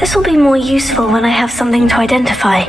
This will be more useful when I have something to identify.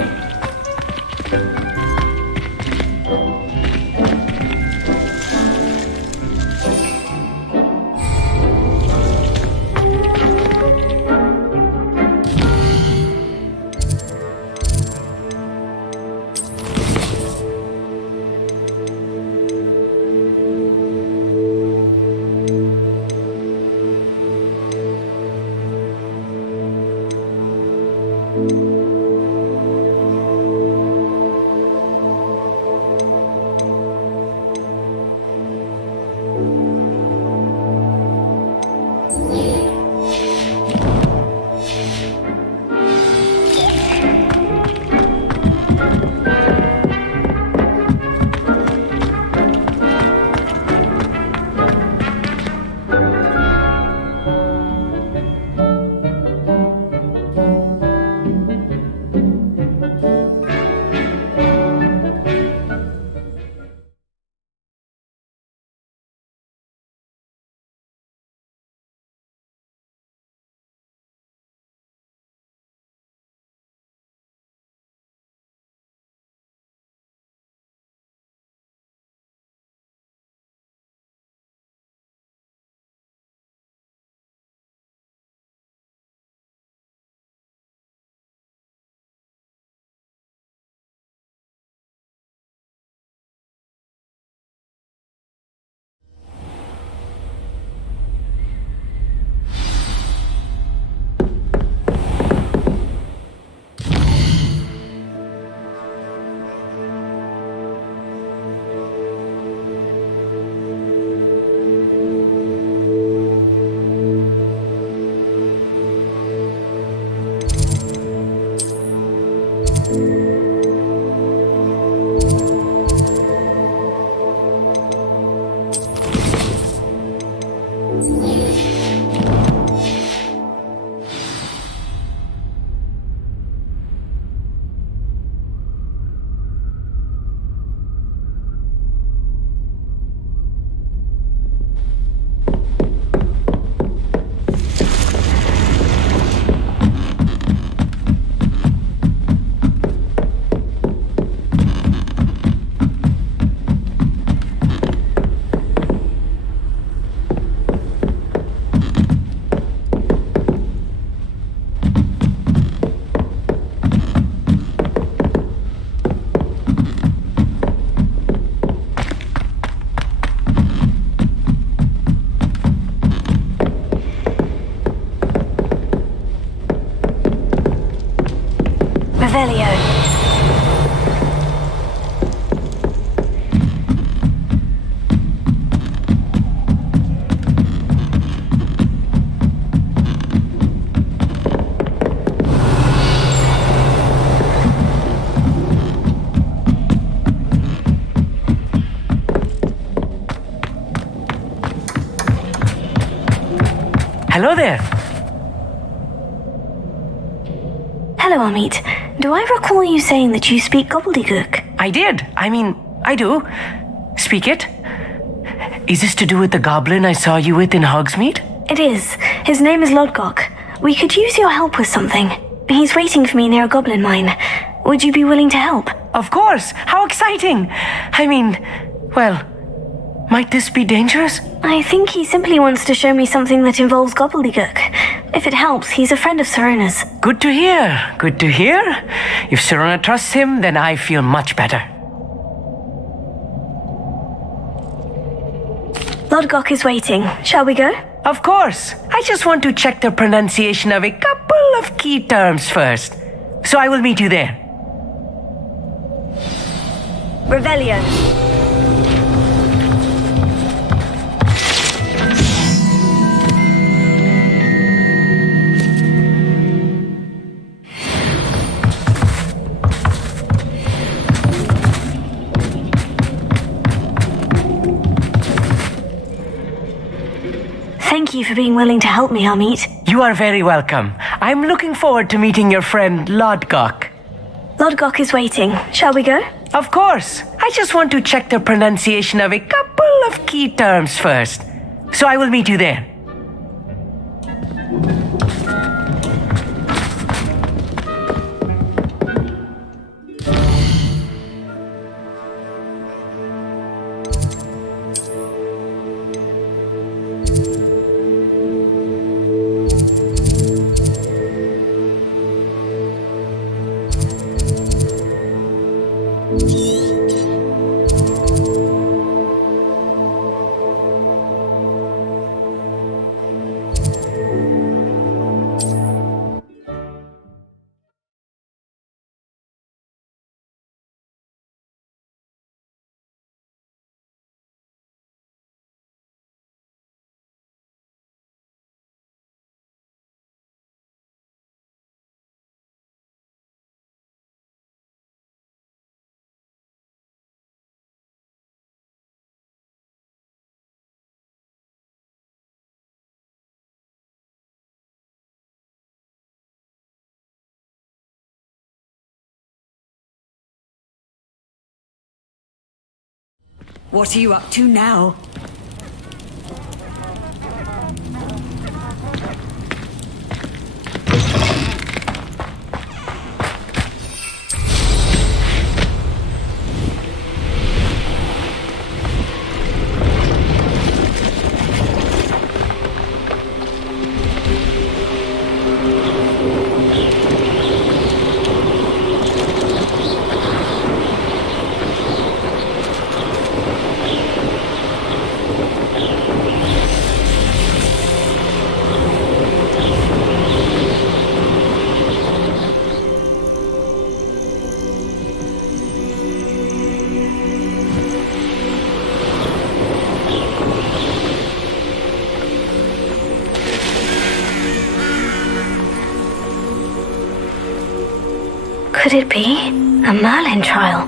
Hello there. Hello, Amit. Do I recall you saying that you speak gobbledygook? I did. I do. Speak it. Is this to do with the goblin I saw you with in Hogsmeade? It is. His name is Lodgok. We could use your help with something. He's waiting for me near a goblin mine. Would you be willing to help? Of course. How exciting. Might this be dangerous? I think he simply wants to show me something that involves gobbledygook. If it helps, he's a friend of Serona's. Good to hear. Good to hear. If Serona trusts him, then I feel much better. Lodgok is waiting. Shall we go? Of course. I just want to check the pronunciation of a couple of key terms first. So I will meet you there. Revelio. Thank you for being willing to help me, Amit. You are very welcome. I'm looking forward to meeting your friend Lodgok. Lodgok is waiting. Shall we go? Of course. I just want to check the pronunciation of a couple of key terms first. So I will meet you there. What are you up to now? Could it be a Merlin trial?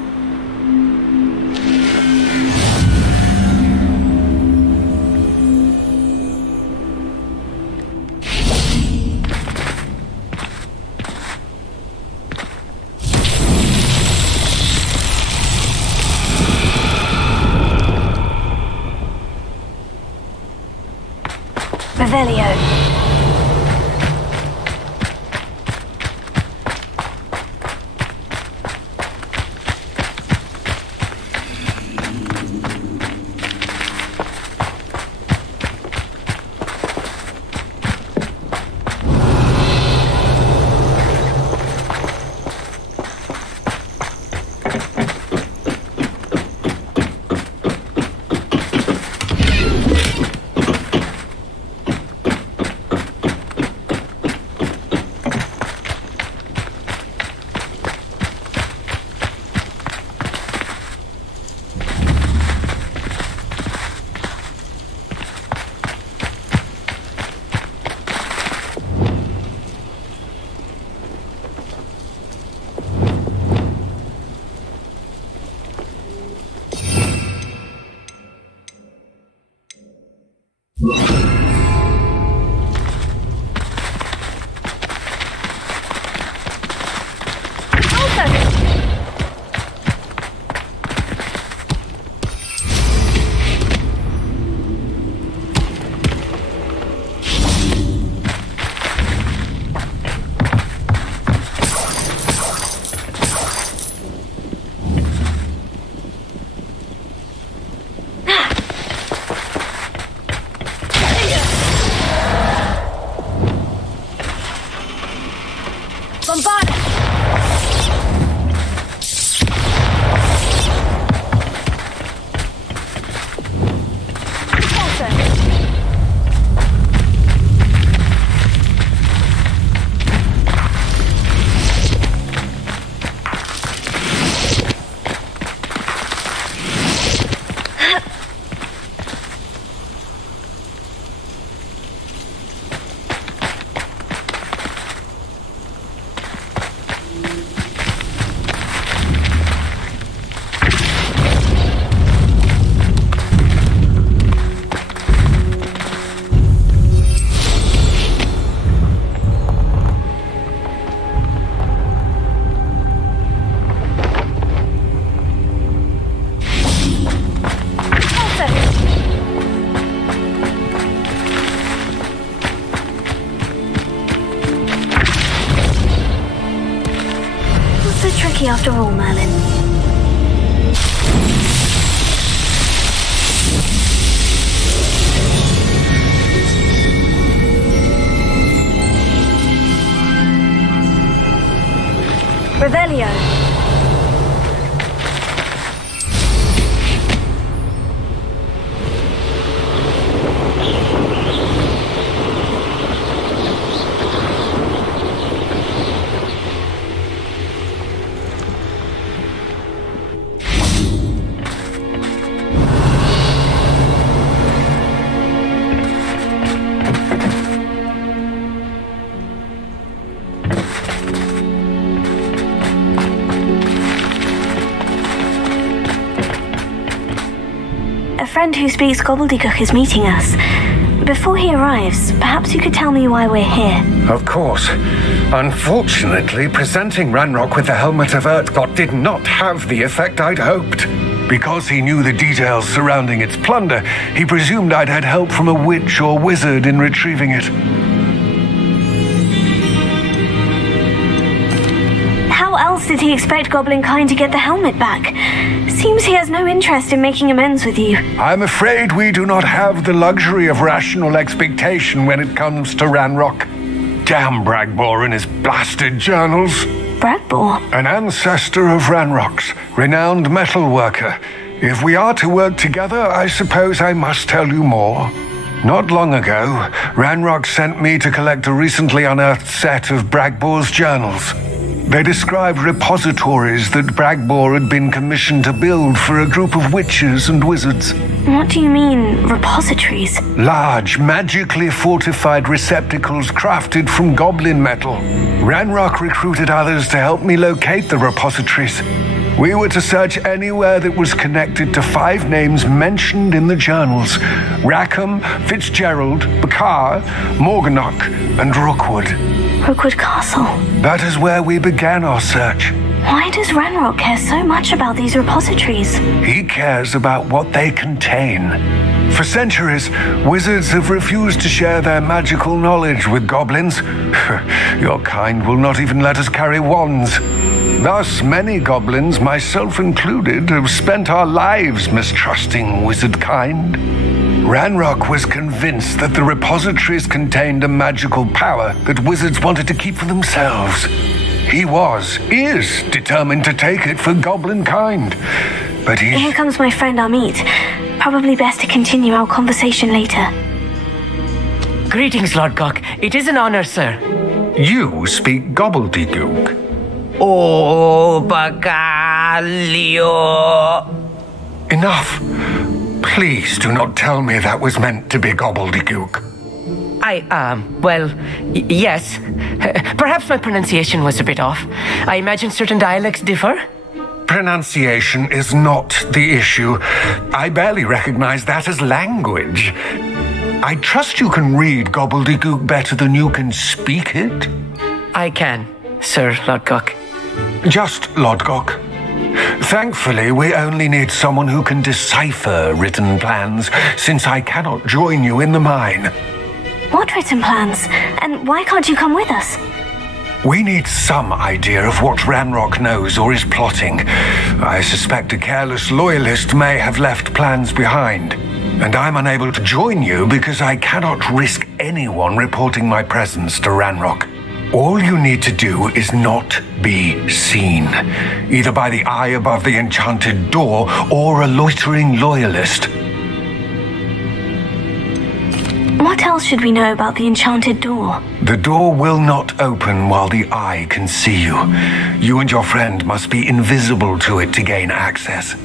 Revelio. After all, Merlin. Revelio. A friend who speaks gobbledygook is meeting us. Before he arrives, perhaps you could tell me why we're here. Of course. Unfortunately, presenting Ranrock with the Helmet of Urtkot did not have the effect I'd hoped. Because he knew the details surrounding its plunder, he presumed I'd had help from a witch or wizard in retrieving it. How else did he expect Goblin Kind to get the helmet back? Seems he has no interest in making amends with you. I'm afraid we do not have the luxury of rational expectation when it comes to Ranrock. Damn Bragbor and his blasted journals. Bragbor? An ancestor of Ranrock's, renowned metal worker. If we are to work together, I suppose I must tell you more. Not long ago, Ranrock sent me to collect a recently unearthed set of Bragbor's journals. They described repositories that Bragbor had been commissioned to build for a group of witches and wizards. What do you mean, repositories? Large, magically fortified receptacles crafted from goblin metal. Ranrock recruited others to help me locate the repositories. We were to search anywhere that was connected to 5 names mentioned in the journals: Rackham, Fitzgerald, Bakar, Morganach, and Rookwood. Rookwood Castle. That is where we began our search. Why does Ranrock care so much about these repositories? He cares about what they contain. For centuries, wizards have refused to share their magical knowledge with goblins. Your kind will not even let us carry wands. Thus, many goblins, myself included, have spent our lives mistrusting wizard kind. Ranrock was convinced that the repositories contained a magical power that wizards wanted to keep for themselves. He is determined to take it for goblin kind. But Here comes my friend Amit. Probably best to continue our conversation later. Greetings, Lord Gok. It is an honor, sir. You speak gobbledygook. Oh, Bagalio. Enough. Please do not tell me that was meant to be gobbledygook. Yes. Perhaps my pronunciation was a bit off. I imagine certain dialects differ. Pronunciation is not the issue. I barely recognize that as language. I trust you can read gobbledygook better than you can speak it. I can, Sir Lord Gok. Just Lord Gok. Thankfully, we only need someone who can decipher written plans, since I cannot join you in the mine. What written plans? And why can't you come with us? We need some idea of what Ranrock knows or is plotting. I suspect a careless loyalist may have left plans behind. And I'm unable to join you because I cannot risk anyone reporting my presence to Ranrock. All you need to do is not be seen, either by the eye above the enchanted door or a loitering loyalist. What else should we know about the enchanted door? The door will not open while the eye can see you. You and your friend must be invisible to it to gain access.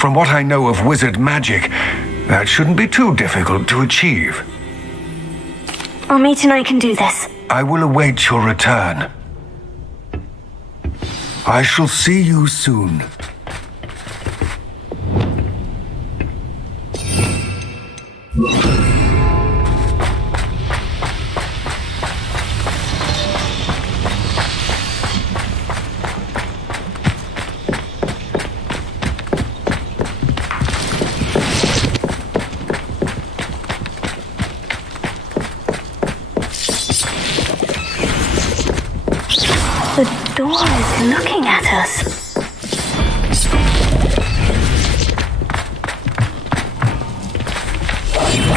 From what I know of wizard magic, that shouldn't be too difficult to achieve. Amit and I can do this. I will await your return. I shall see you soon. The door is looking at us.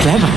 Clever.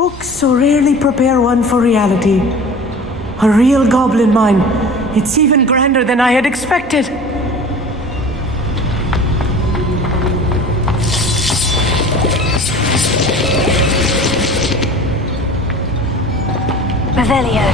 Books so rarely prepare one for reality. A real goblin mine. It's even grander than I had expected. Revelio.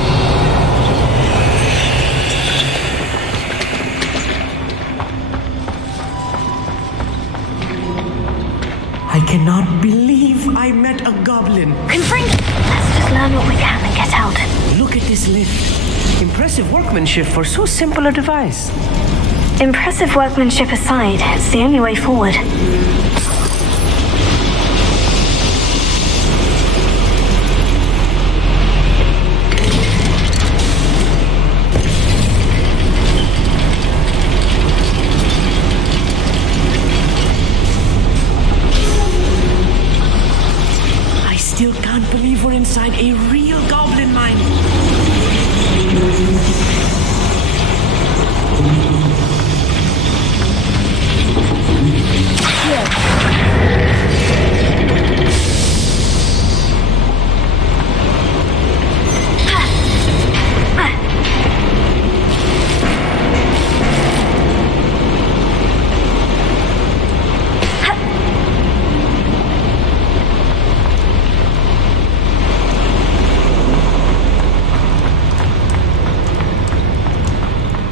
I cannot believe I met a goblin. Confringo! Let's just learn what we can and get out. Look at this lift. Impressive workmanship for so simple a device. Impressive workmanship aside, it's the only way forward. I still can't believe we're inside a real goblin mine.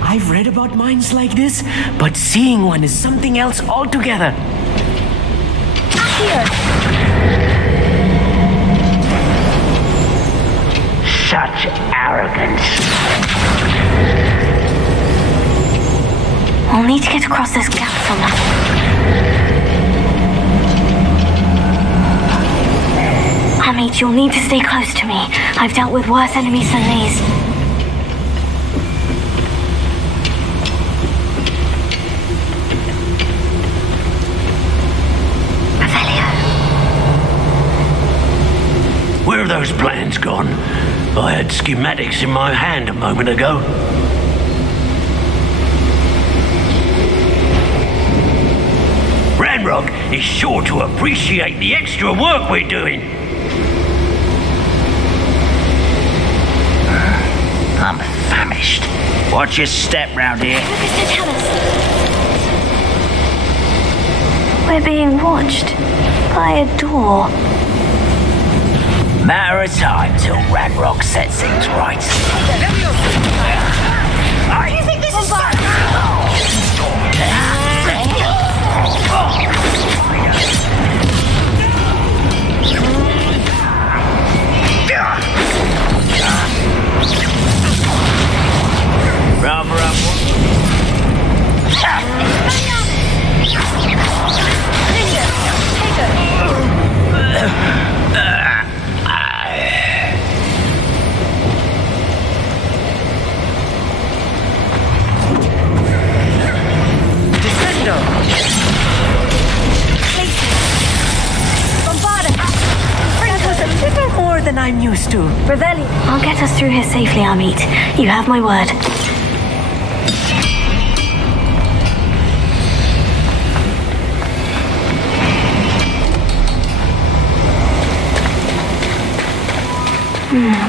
I've read about mines like this, but seeing one is something else altogether. Such arrogance. We'll need to get across this gap somehow. Amit, you'll need to stay close to me. I've dealt with worse enemies than these. Where have those plans gone? I had schematics in my hand a moment ago. Ranrock is sure to appreciate the extra work we're doing. I'm famished. Watch your step round here. We're being watched by a door. Matter of time till Ranrock sets things right. Do you think this is fun? Rather up. Than I'm used to. Revelio. I'll get us through here safely, Amit. You have my word.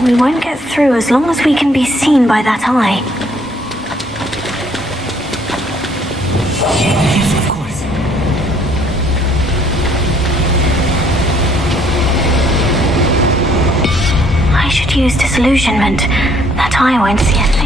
We won't get through as long as we can be seen by that eye. Yes, of course. I should use disillusionment. That eye won't see a thing.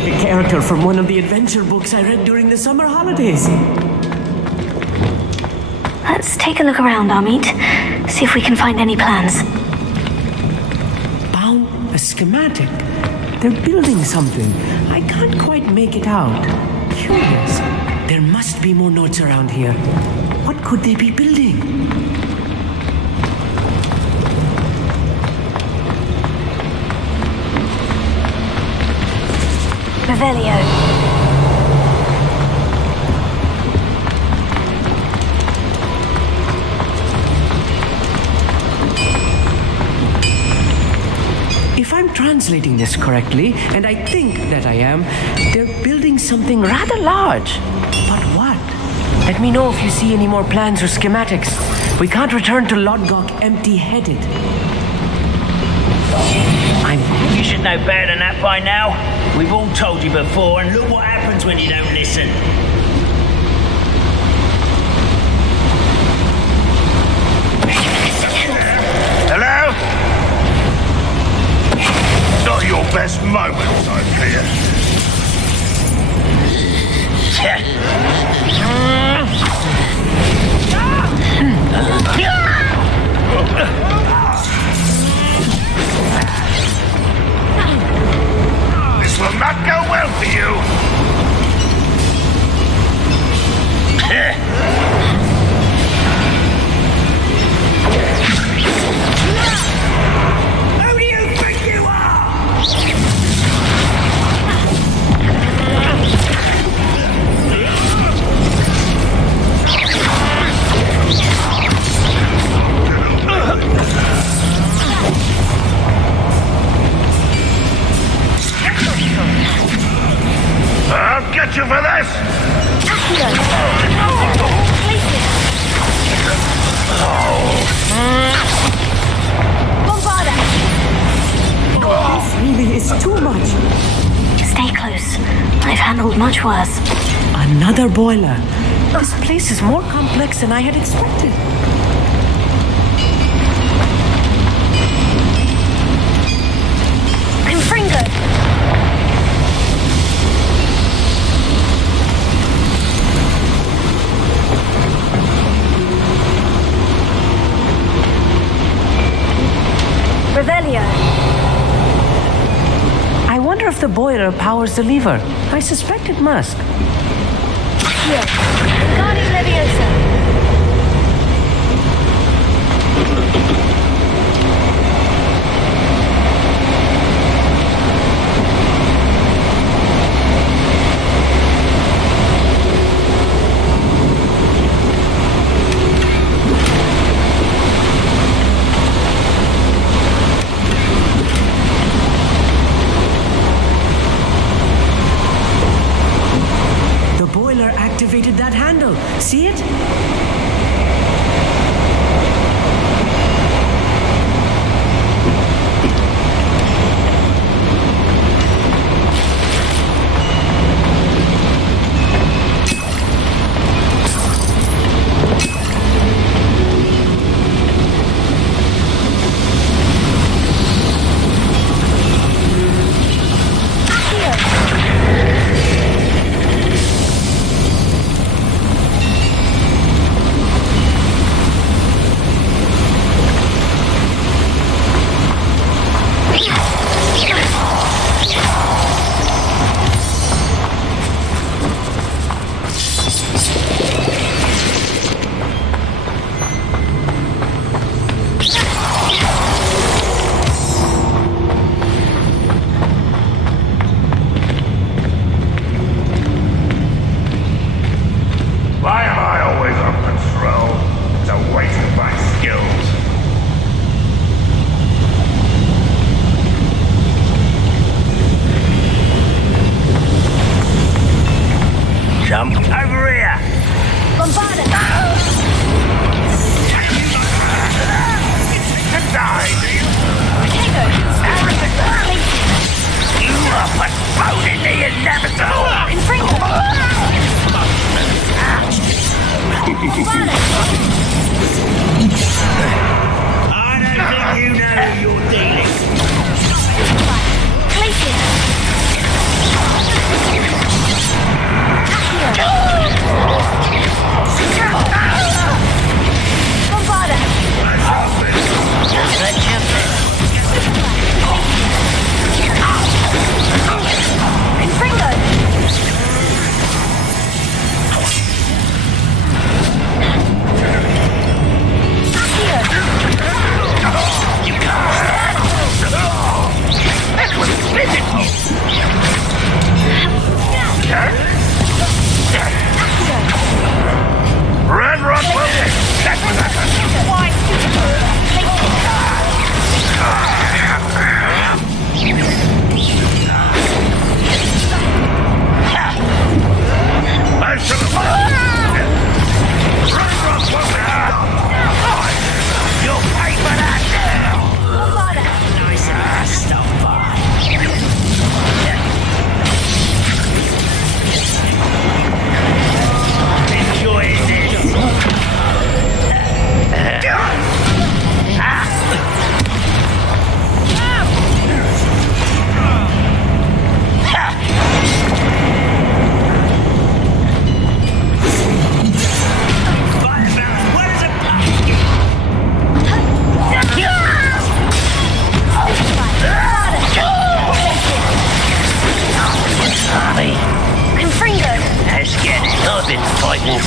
like a character from one of the adventure books I read during the summer holidays. Let's take a look around, Amit. See if we can find any plans. Found a schematic. They're building something. I can't quite make it out. Curious. There must be more notes around here. What could they be building? Revelio. If I'm translating this correctly, and I think that I am, they're building something rather large. But what? Let me know if you see any more plans or schematics. We can't return to Lodgok empty-headed. You should know better than that by now. We've all told you before, and look what happens when you don't listen. Hello? Not your best moments, I fear. This will not go well for you. Who do you think you are? I'll get you for this. This really is too much. Stay close. I've handled much worse. Another boiler. This place is more complex than I had expected. Confringo! Revelio. I wonder if the boiler powers the lever. I suspect it must. Here. Guardi Leviosa. The boiler activated that handle. See it?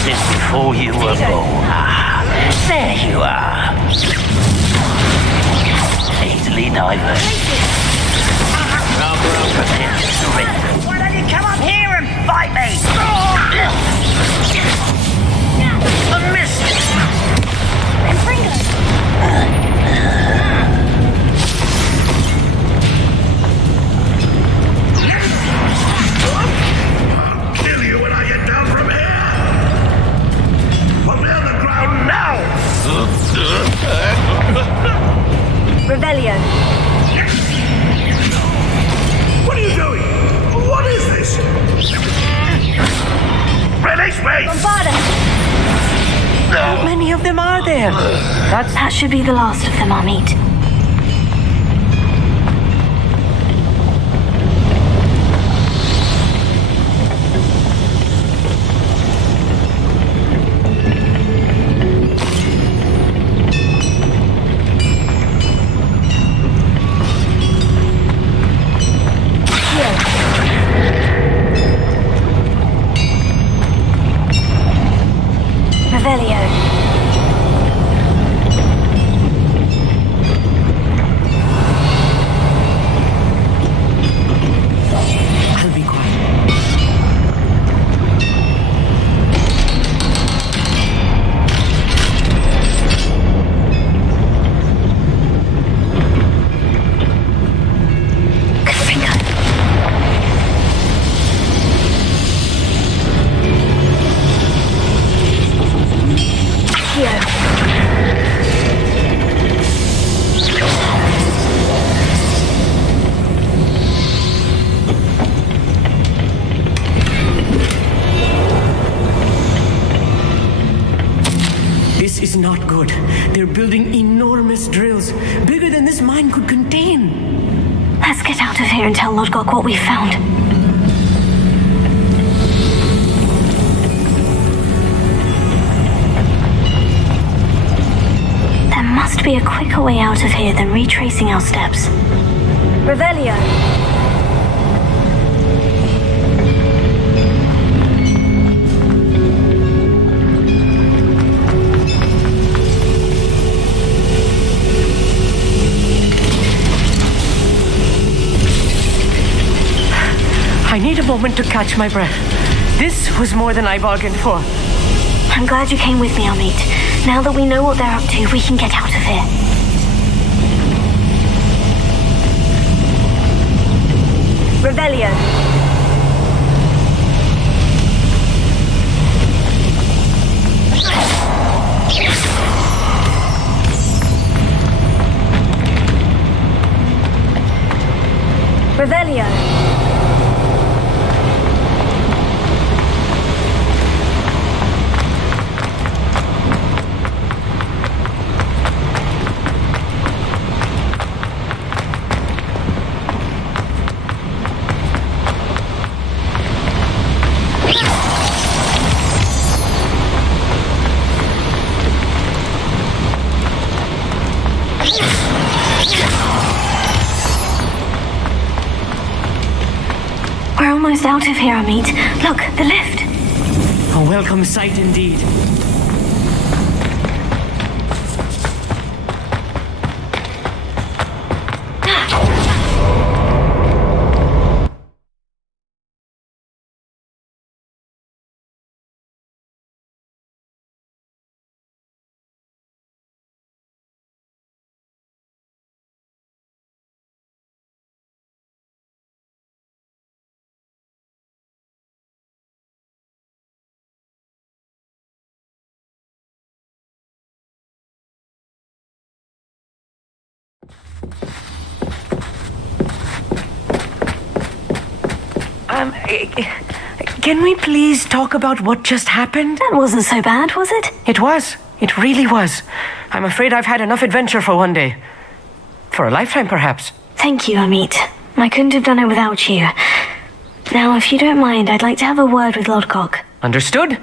since before you were born. Ah, there you are. Easily diverted. Prepare to surrender. Why don't you come up here and fight me? A missed. I'll kill you when I get down from here! Put me on the ground now! Revelio. What are you doing? What is this? Release me! Bombarda! How many of them are there? That should be the last of them, Amit. Revelio. I'll be quiet. This is not good. They're building enormous drills, bigger than this mine could contain. Let's get out of here and tell Lodgok what we found. There must be a quicker way out of here than retracing our steps. Revelio. I need a moment to catch my breath. This was more than I bargained for. I'm glad you came with me, Amit. Now that we know what they're up to, we can get out of here. Revelio. Revelio. We're almost out of here, Amit. Look, the lift. A welcome sight indeed. Can we please talk about what just happened? That wasn't so bad, was it? It was. It really was. I'm afraid I've had enough adventure for one day. For a lifetime, perhaps. Thank you, Amit. I couldn't have done it without you. Now, if you don't mind, I'd like to have a word with Lodgok. Understood?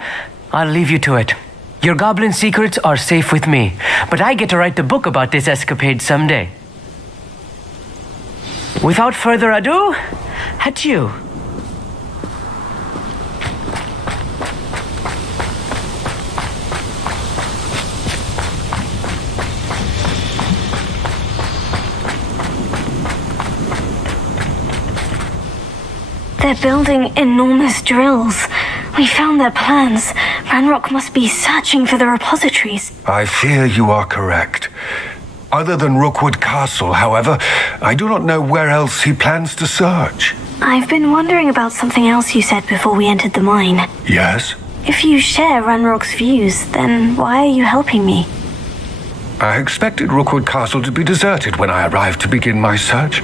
I'll leave you to it. Your goblin secrets are safe with me, but I get to write the book about this escapade someday. Without further ado, adieu. They're building enormous drills. We found their plans. Ranrock must be searching for the repositories. I fear you are correct. Other than Rookwood Castle, however, I do not know where else he plans to search. I've been wondering about something else you said before we entered the mine. Yes? If you share Ranrock's views, then why are you helping me? I expected Rookwood Castle to be deserted when I arrived to begin my search.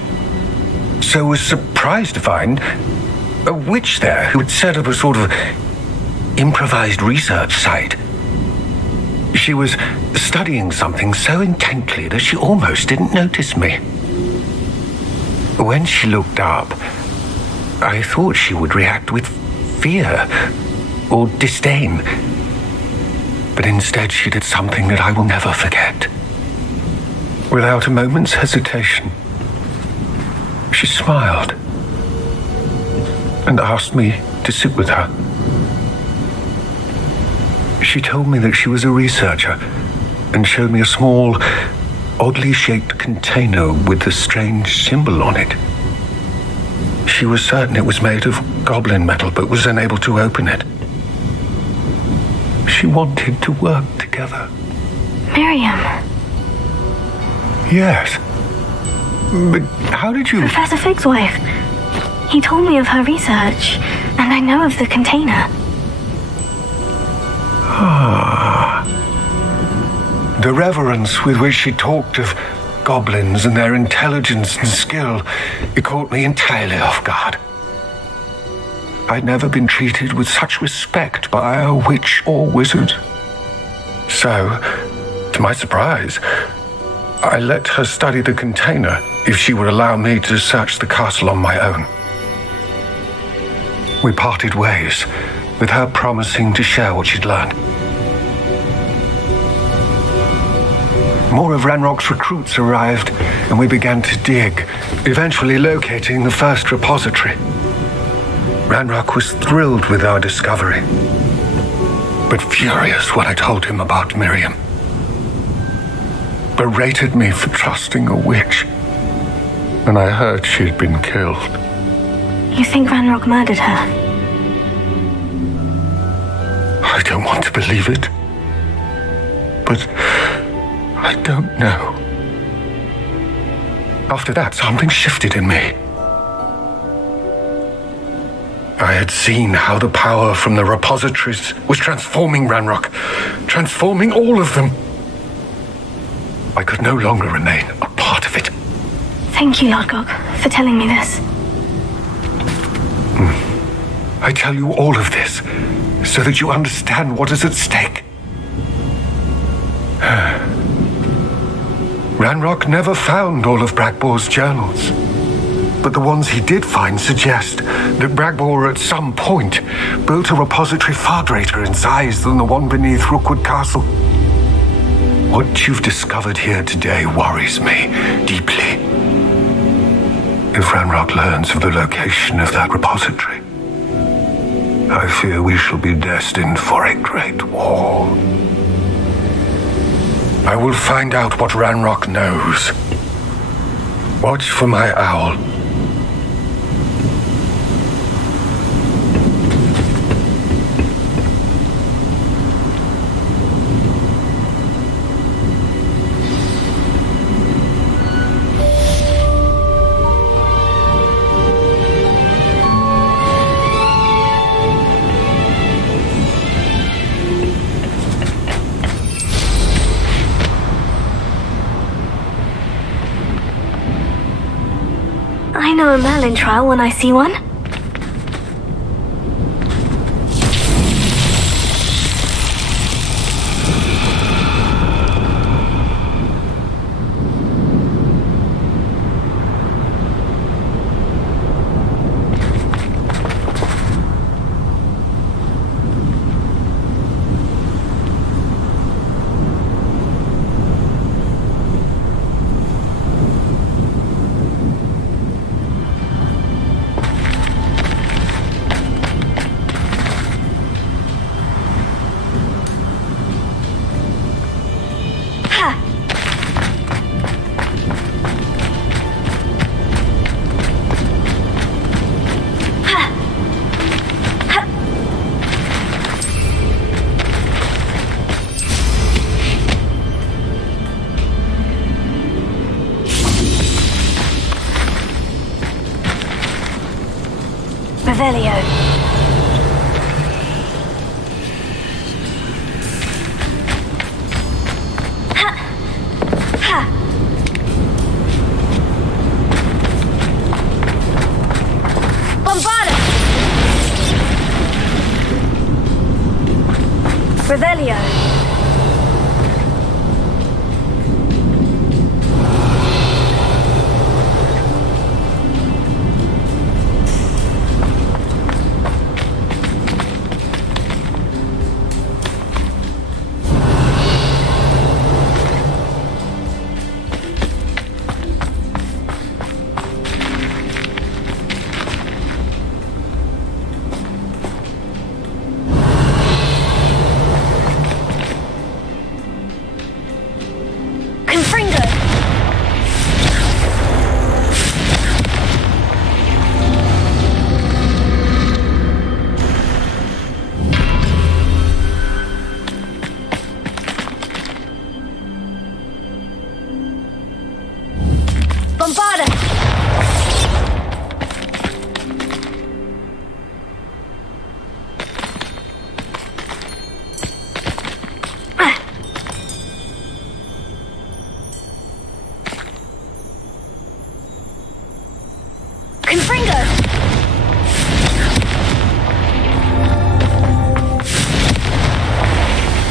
So was surprised to find a witch there who had set up a sort of improvised research site. She was studying something so intently that she almost didn't notice me. When she looked up, I thought she would react with fear or disdain. But instead she did something that I will never forget. Without a moment's hesitation, she smiled and asked me to sit with her. She told me that she was a researcher and showed me a small, oddly shaped container with a strange symbol on it. She was certain it was made of goblin metal, but was unable to open it. She wanted to work together. Miriam. Yes. But how did you... Professor Fig's wife. He told me of her research, and I know of the container. The reverence with which she talked of goblins and their intelligence and skill, it caught me entirely off guard. I'd never been treated with such respect by a witch or wizard. So, to my surprise, I let her study the container if she would allow me to search the castle on my own. We parted ways, with her promising to share what she'd learned. More of Ranrock's recruits arrived, and we began to dig, eventually locating the first repository. Ranrock was thrilled with our discovery, but furious when I told him about Miriam. Berated me for trusting a witch, and I heard she'd been killed. You think Ranrock murdered her? I don't want to believe it, but I don't know. After that, something shifted in me. I had seen how the power from the repositories was transforming Ranrock, transforming all of them. I could no longer remain a part of it. Thank you, Lodgok, for telling me this. I tell you all of this so that you understand what is at stake. Ranrock never found all of Bragbor's journals, but the ones he did find suggest that Bragbor at some point built a repository far greater in size than the one beneath Rookwood Castle. What you've discovered here today worries me deeply. If Ranrock learns of the location of that repository, I fear we shall be destined for a great war. I will find out what Ranrock knows. Watch for my owl. I know a Merlin trial when I see one. Revelio. Ha! Ha! Bombarda! Revelio. Bombarda! Confringo!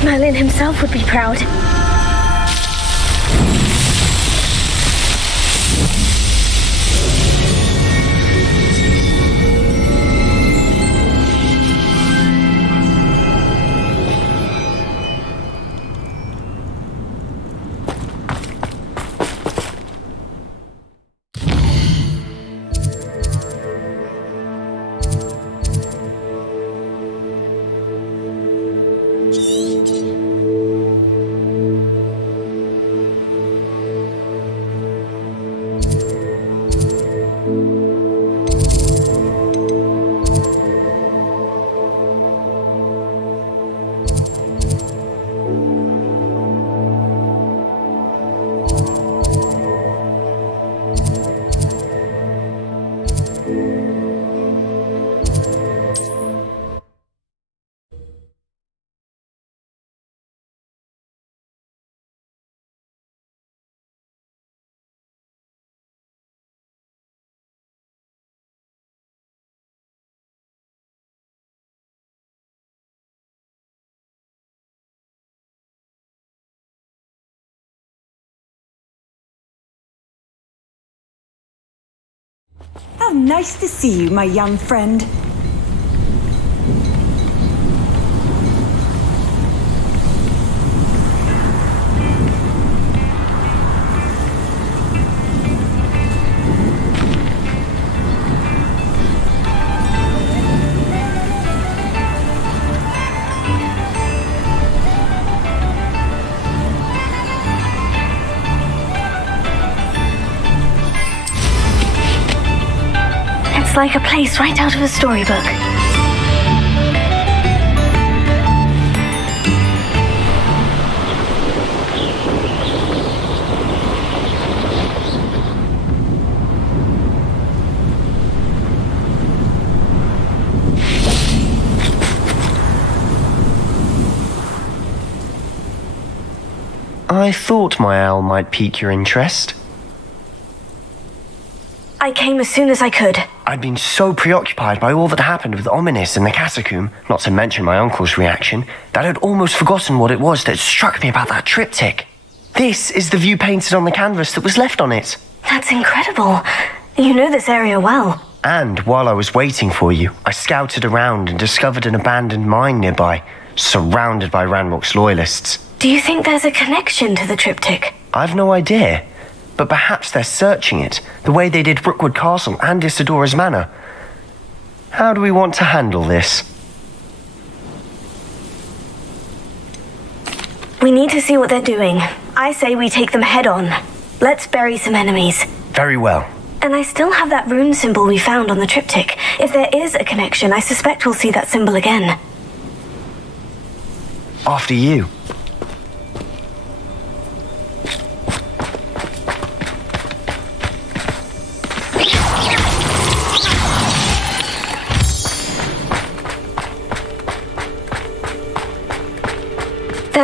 Merlin himself would be proud. How nice to see you, my young friend. It's like a place right out of a storybook. I thought my owl might pique your interest. I came as soon as I could. I'd been so preoccupied by all that happened with Ominis and the catacomb, not to mention my uncle's reaction, that I'd almost forgotten what it was that struck me about that triptych. This is the view painted on the canvas that was left on it. That's incredible. You know this area well. And while I was waiting for you, I scouted around and discovered an abandoned mine nearby, surrounded by Ranrock's loyalists. Do you think there's a connection to the triptych? I've no idea. But perhaps they're searching it, the way they did Brookwood Castle and Isidora's Manor. How do we want to handle this? We need to see what they're doing. I say we take them head on. Let's bury some enemies. Very well. And I still have that rune symbol we found on the triptych. If there is a connection, I suspect we'll see that symbol again. After you.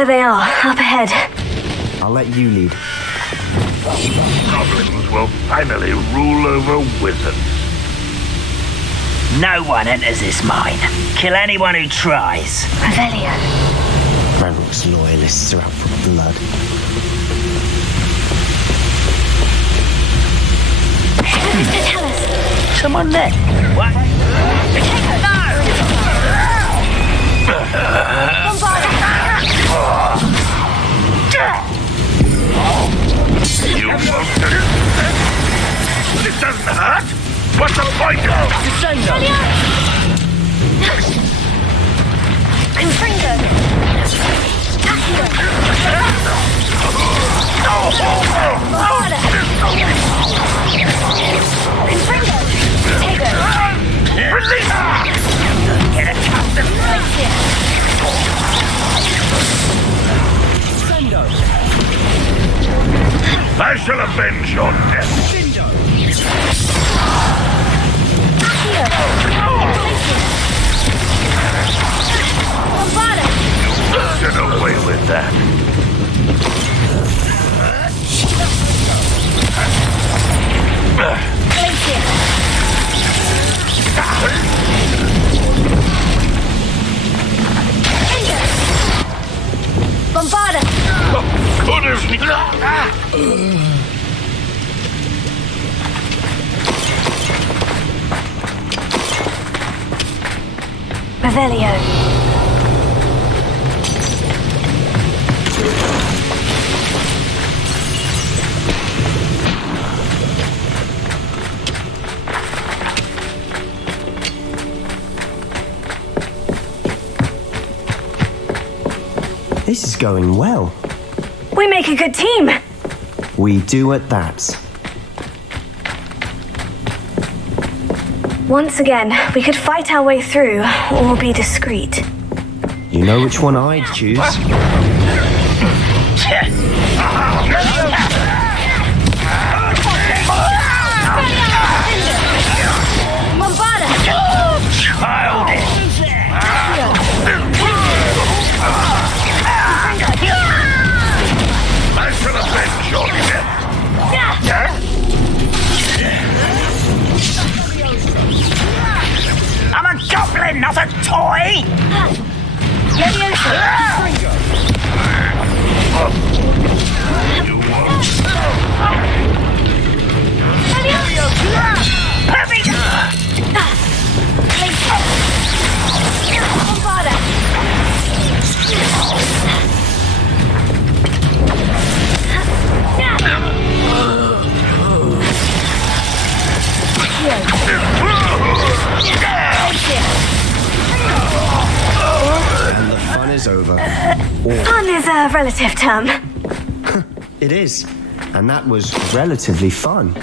There they are, up ahead. I'll let you lead. Goblins will finally rule over wizards. No one enters this mine. Kill anyone who tries. Revelio. Ranrock's loyalists are out for blood. Who's to tell us? Someone there. What? You won't do it. It doesn't hurt. What's the point? Confringo. Accio. Bombarda. Confringo. Tego. Release! Get a captain. I shall avenge your death. Get away with that. Bombarda. Good as Revelio. This is going well. We make a good team. We do at that. Once again, we could fight our way through, or be discreet. You know which one I'd choose? Bombarda! I shall avenge your death. I'm a goblin, not a toy! And the fun is over. Fun is a relative term. It is. And that was relatively fun.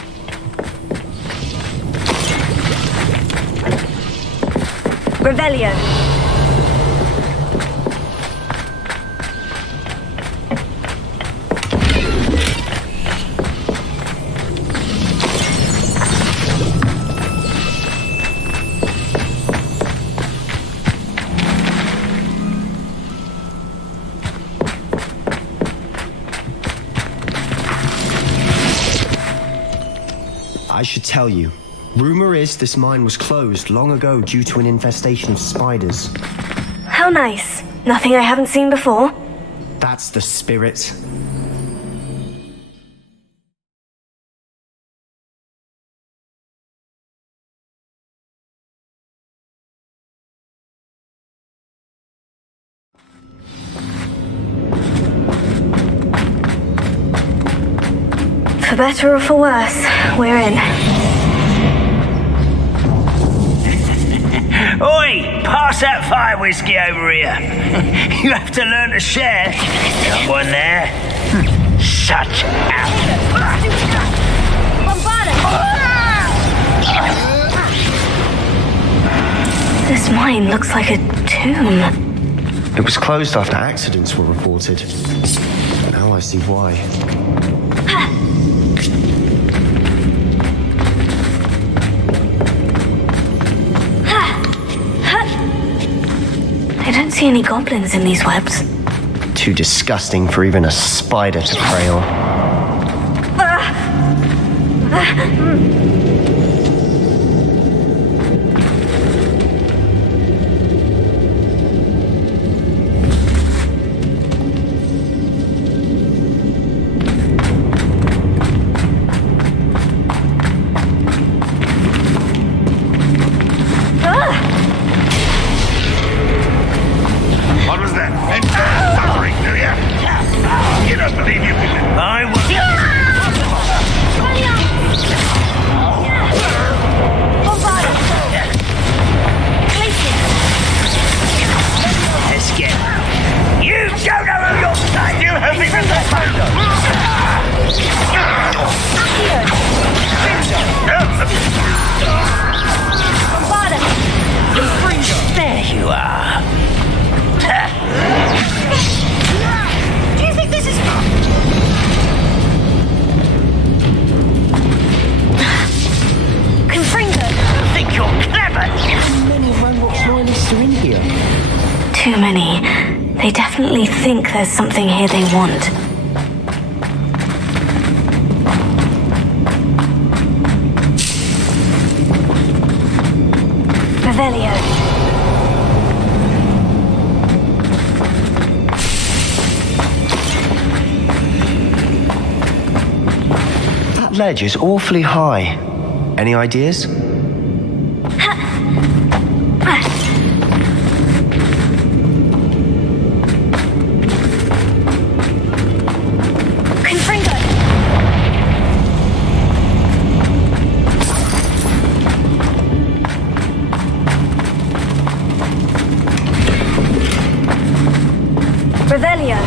Revelio. I should tell you. Rumor is this mine was closed long ago due to an infestation of spiders. How nice. Nothing I haven't seen before. That's the spirit. For better or for worse, we're in. Oi! Pass that fire whiskey over here. You have to learn to share. Someone there? Shut up. This mine looks like a tomb. It was closed after accidents were reported. Now I see why. I don't see any goblins in these webs. Too disgusting for even a spider to prey on. What was that? Suffering, do you? You don't believe you can... I will... Let's get... You don't know who you're saying! You have me with There you are. Do you think this is... Confringo! I think you're clever. How many Ranrock's loyalists are in here? Too many. They definitely think there's something here they want. Revelio. That ledge is awfully high. Any ideas? Confringo! Revelio.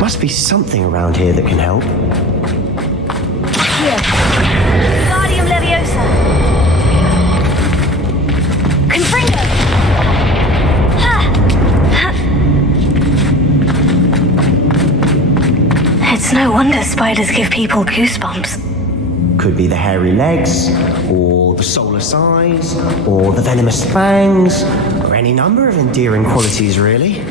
Must be something around here that can help. Here. Guardium Leviosa. Confringo! It's no wonder spiders give people goosebumps. Could be the hairy legs, or the soulless eyes, or the venomous fangs, or any number of endearing qualities, really.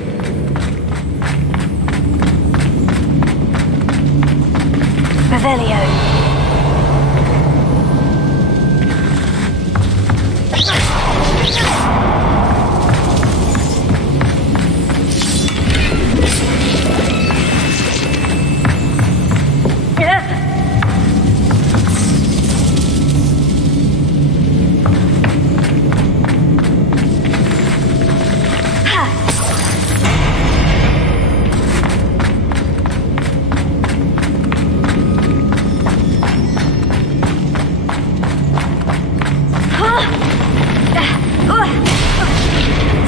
Revelio.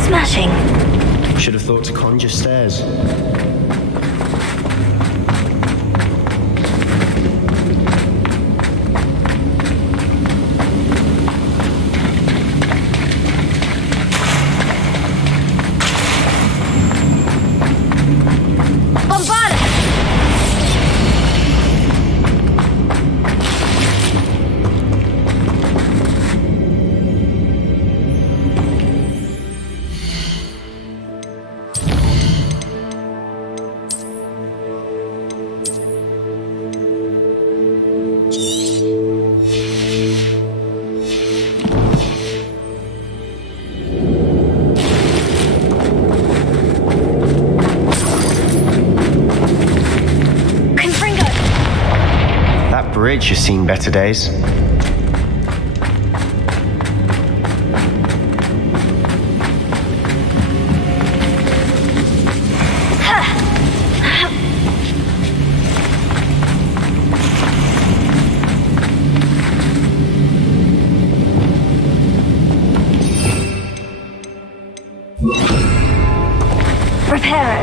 Smashing. Should have thought to conjure stairs. That bridge has seen better days. Reparo.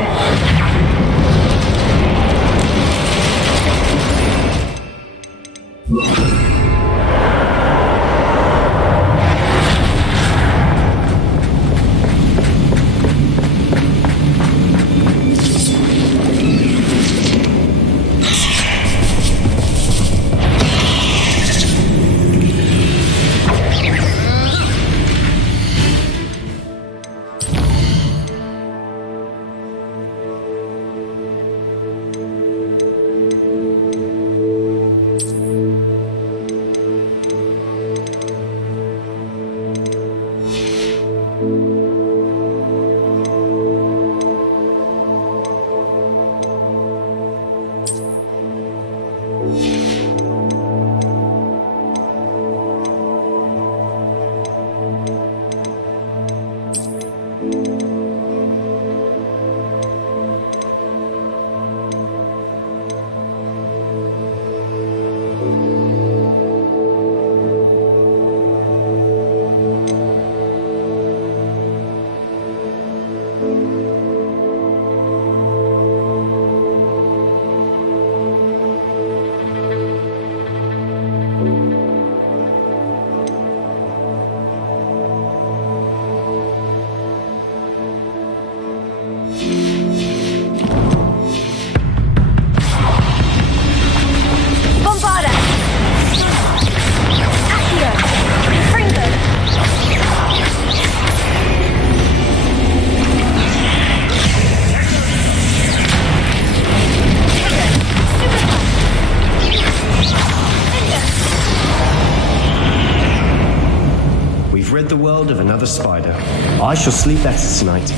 Rid the world of another spider. I shall sleep better tonight.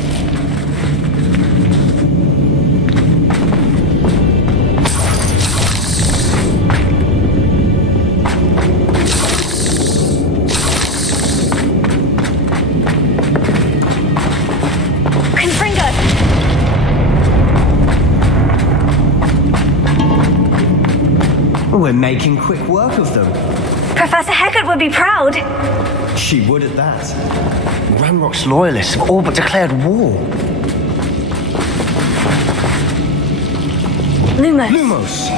We're making quick work of them. Professor Hecat would be proud. She would at that. Ranrock's loyalists have all but declared war. Lumos.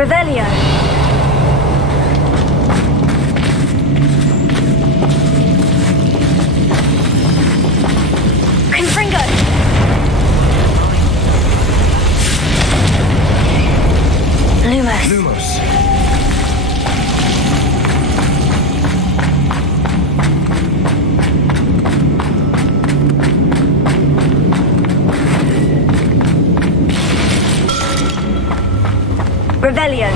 Revelio. Confringo. Lumos. Revelio.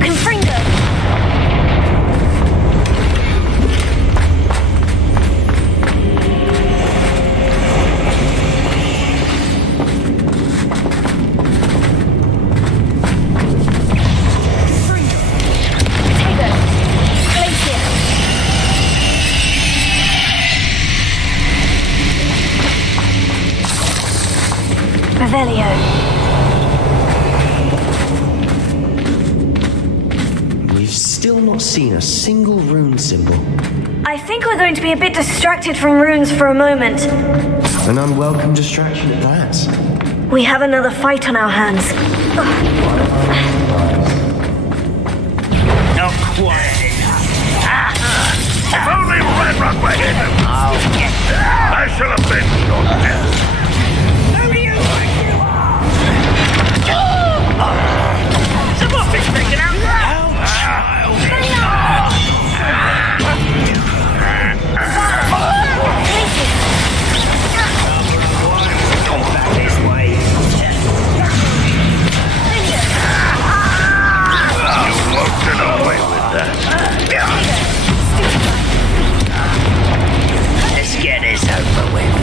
Confringo. Potato. Revelio. We've still not seen a single rune symbol. I think we're going to be a bit distracted from runes for a moment. An unwelcome distraction at that. We have another fight on our hands. Not quite. If only Redrock were here to... I shall avenge your death. Who do you think you are? Someone been taken out now. Come back this way. You won't get away with that. Let's get this over with.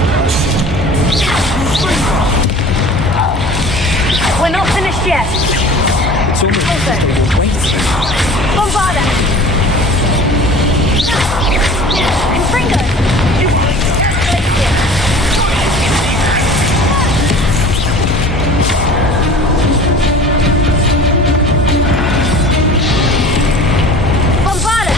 We're not finished yet. It's almost Bombarda! Confringo! Bombarda!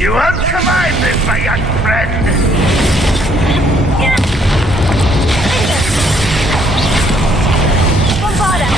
You won't survive this, my young friend. Bombarda!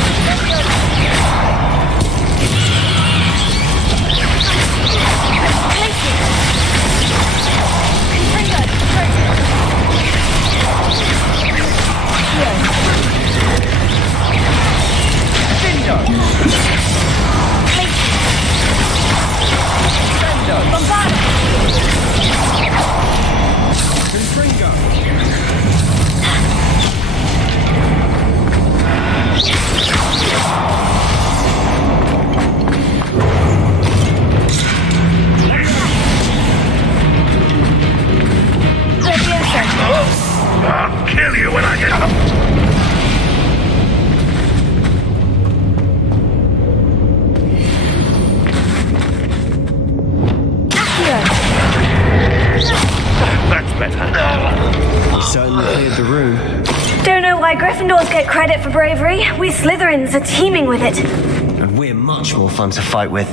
I'll kill you when I get up. That's better. You certainly cleared the room. Don't know why Gryffindors get credit for bravery. We Slytherins are teeming with it. And we're much more fun to fight with.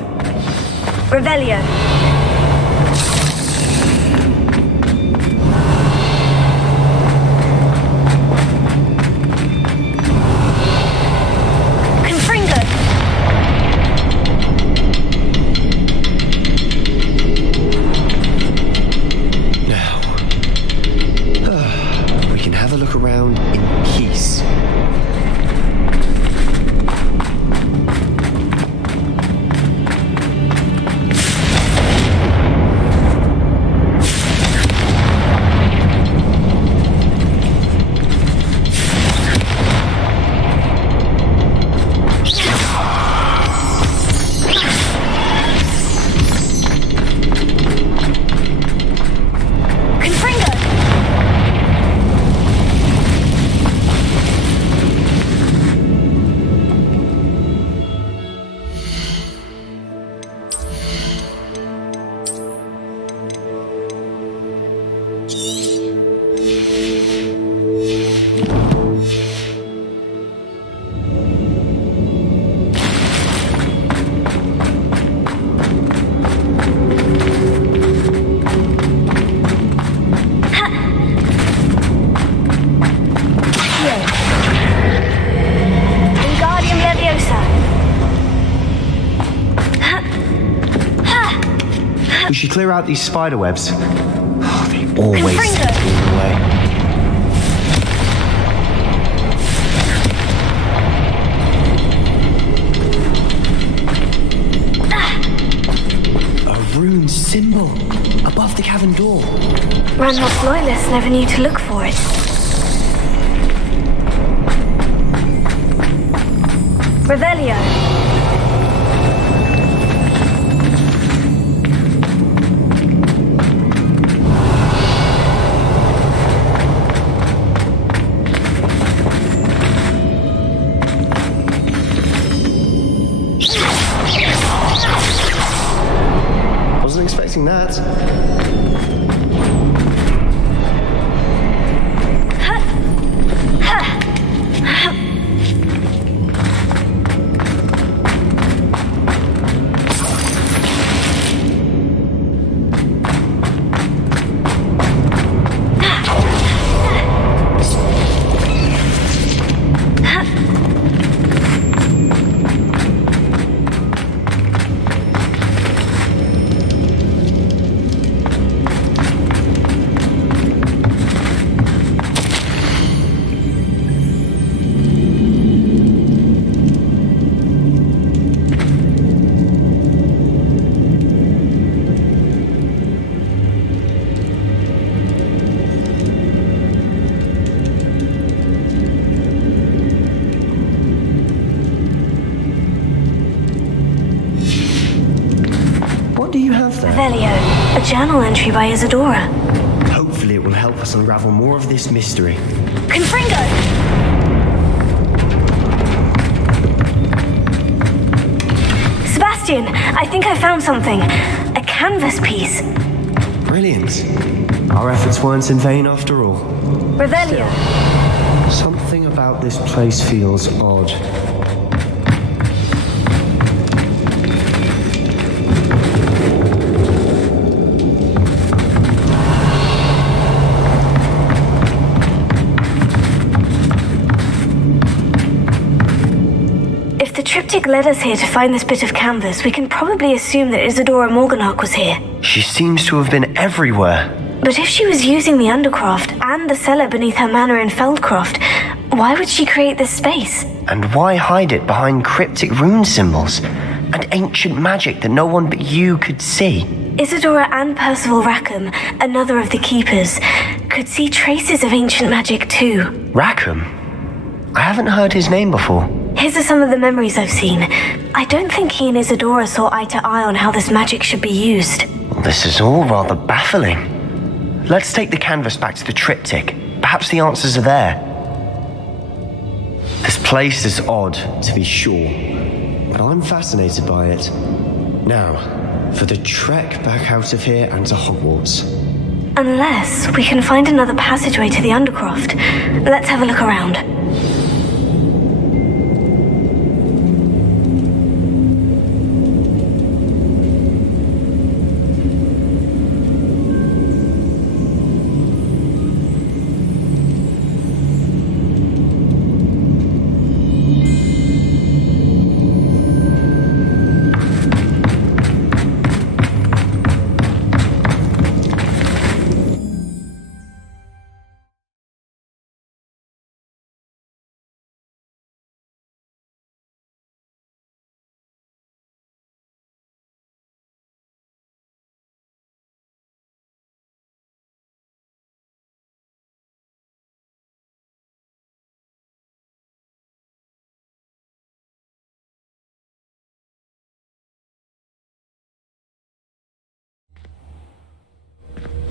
Revelio. Confringo. Now, we can have a look around in peace. Confringo. Wingardium Leviosa. We should clear out these spider webs. Oh, they always Confringo. get in the way. A rune symbol above the cavern door. Ranulph's loyalists never knew to look for it. Revelio. Wasn't expecting that. Revelio, a journal entry by Isadora. Hopefully it will help us unravel more of this mystery. Confringo! Sebastian, I think I found something. A canvas piece. Brilliant. Our efforts weren't in vain after all. Revelio. Something about this place feels odd. If the triptych led us here to find this bit of canvas, we can probably assume that Isadora Morganach was here. She seems to have been everywhere. But if she was using the Undercroft and the cellar beneath her manor in Feldcroft, why would she create this space? And why hide it behind cryptic rune symbols and ancient magic that no one but you could see? Isadora and Percival Rackham, another of the Keepers, could see traces of ancient magic too. Rackham? I haven't heard his name before. His are some of the memories I've seen. I don't think he and Isadora saw eye to eye on how this magic should be used. This is all rather baffling. Let's take the canvas back to the triptych. Perhaps the answers are there. This place is odd, to be sure, but I'm fascinated by it. Now, for the trek back out of here and to Hogwarts. Unless we can find another passageway to the Undercroft. Let's have a look around.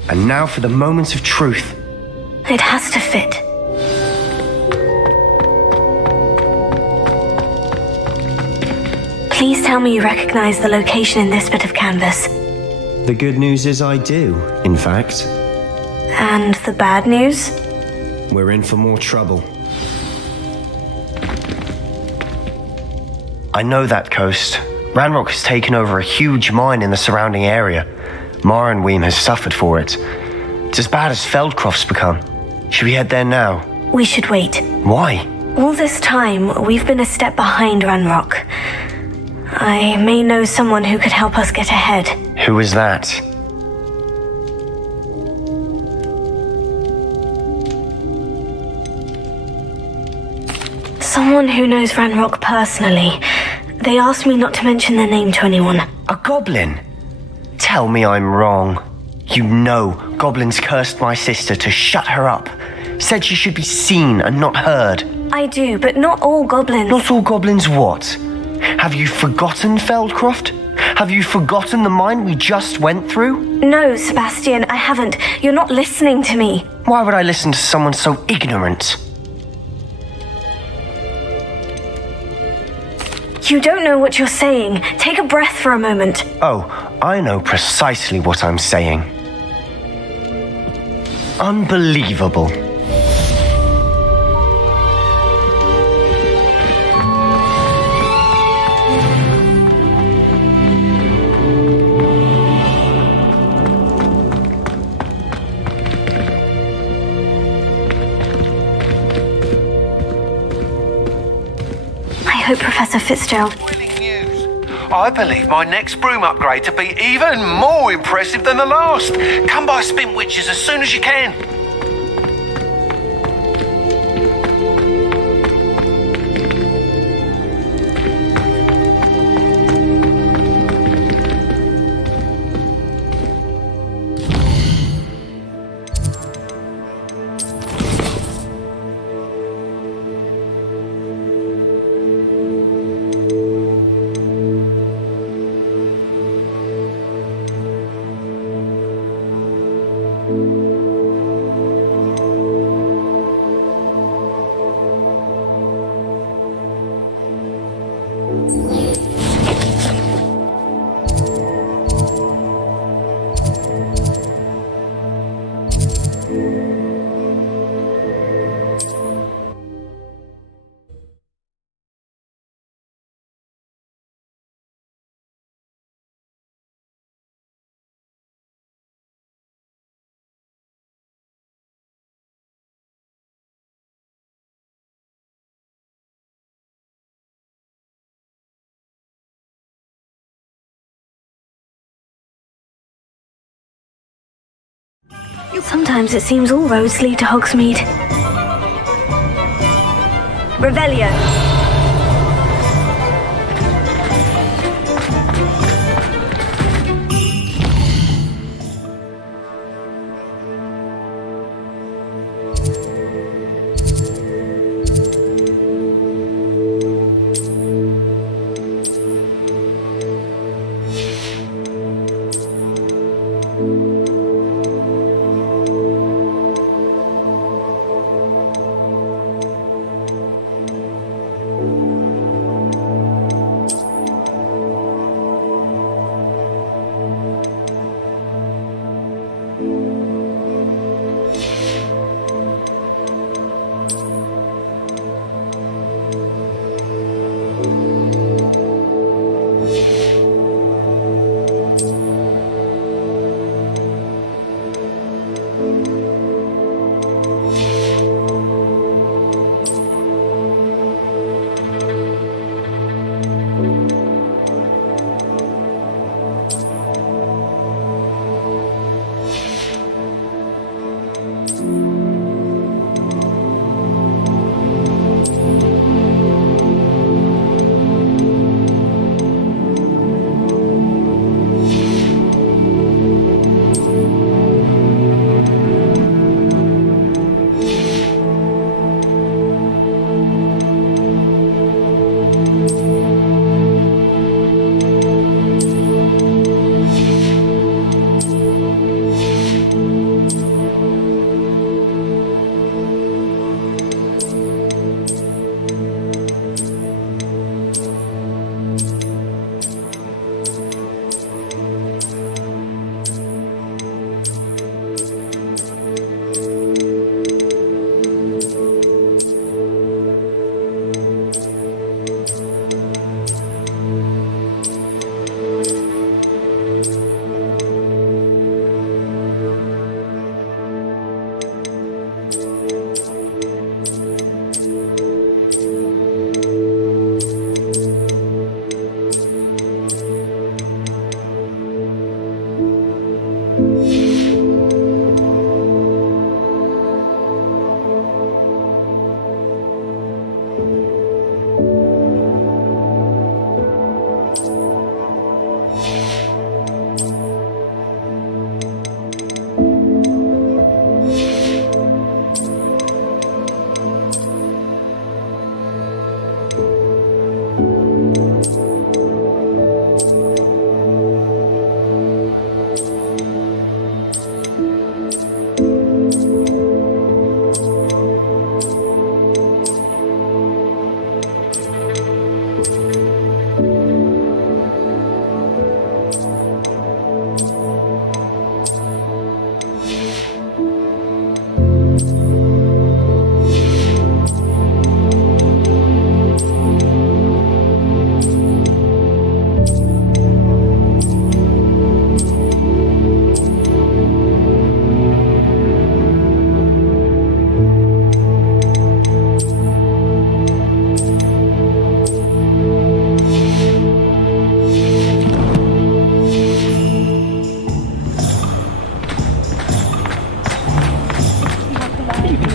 And now for the moment of truth. It has to fit. Please tell me you recognize the location in this bit of canvas. The good news is I do, in fact. And the bad news? We're in for more trouble. I know that coast. Ranrock has taken over a huge mine in the surrounding area. Mornweem has suffered for it. It's as bad as Feldcroft's become. Should we head there now? We should wait. Why? All this time, we've been a step behind Ranrock. I may know someone who could help us get ahead. Who is that? Someone who knows Ranrock personally. They asked me not to mention their name to anyone. A goblin? Tell me I'm wrong. You know goblins cursed my sister to shut her up. Said she should be seen and not heard. I do, but not all goblins. Not all goblins what? Have you forgotten Feldcroft? Have you forgotten the mine we just went through? No, Sebastian, I haven't. You're not listening to me. Why would I listen to someone so ignorant? You don't know what you're saying. Take a breath for a moment. Oh, I know precisely what I'm saying. Unbelievable. I hope Professor Fitzgerald... I believe my next broom upgrade to be even more impressive than the last. Come by Spintwitches as soon as you can. Sometimes it seems all roads lead to Hogsmeade. Revelio.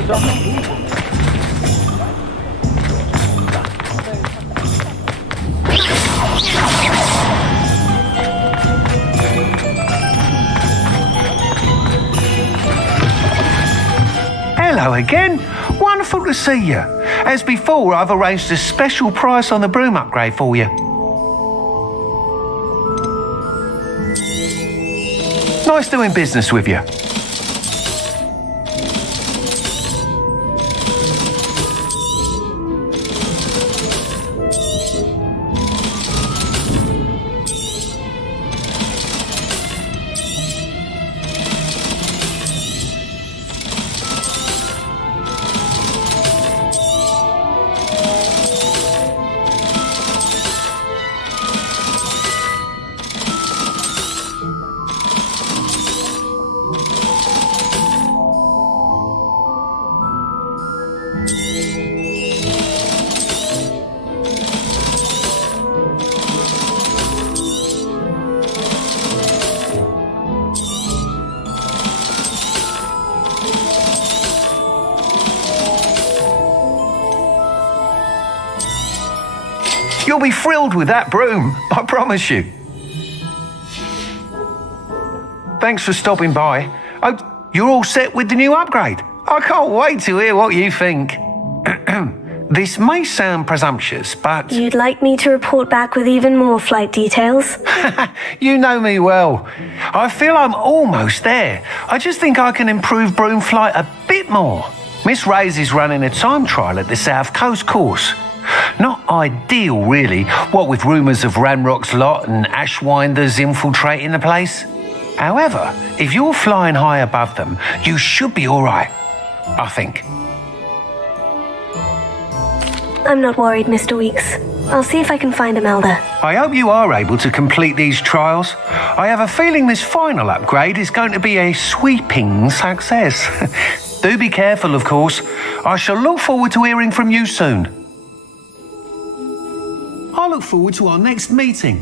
Hello again. Wonderful to see you. As before, I've arranged a special price on the broom upgrade for you. Nice doing business with you. You'll be thrilled with that broom, I promise you. Thanks for stopping by. Oh, you're all set with the new upgrade. I can't wait to hear what you think. This may sound presumptuous, but... You'd like me to report back with even more flight details? You know me well. I feel I'm almost there. I just think I can improve broom flight a bit more. Miss Ray's is running a time trial at the South Coast course. Not ideal, really, what with rumours of Ranrock's lot and Ashwinders infiltrating the place. However, if you're flying high above them, you should be all right, I think. I'm not worried, Mr. Weeks. I'll see if I can find Imelda. I hope you are able to complete these trials. I have a feeling this final upgrade is going to be a sweeping success. Do be careful, of course. I shall look forward to hearing from you soon. I look forward to our next meeting.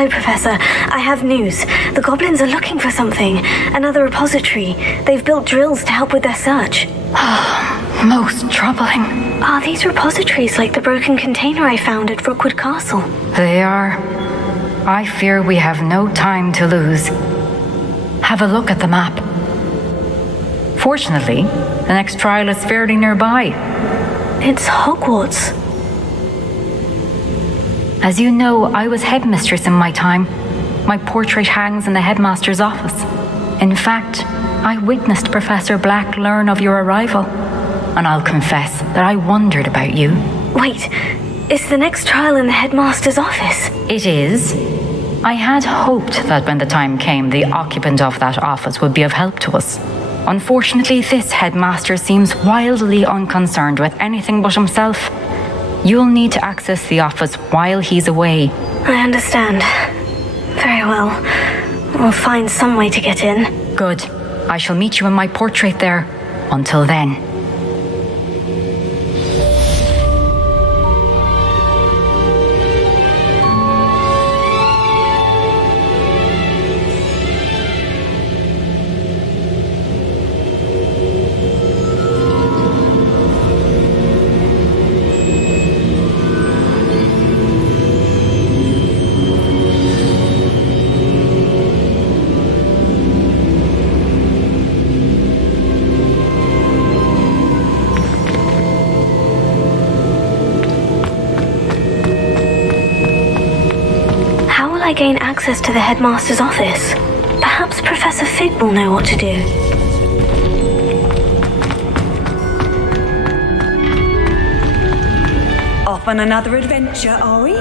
Hello, Professor. I have news. The goblins are looking for something. Another repository. They've built drills to help with their search. Most troubling. Are these repositories like the broken container I found at Rookwood Castle? They are. I fear we have no time to lose. Have a look at the map. Fortunately, the next trial is fairly nearby. It's Hogwarts. As you know, I was headmistress in my time. My portrait hangs in the headmaster's office. In fact, I witnessed Professor Black learn of your arrival. And I'll confess that I wondered about you. Wait, is the next trial in the headmaster's office? It is. I had hoped that when the time came, the occupant of that office would be of help to us. Unfortunately, this headmaster seems wildly unconcerned with anything but himself. You'll need to access the office while he's away. I understand. Very well. We'll find some way to get in. Good. I shall meet you in my portrait there. Until then. I gain access to the headmaster's office? Perhaps Professor Fig will know what to do. Off on another adventure, are we?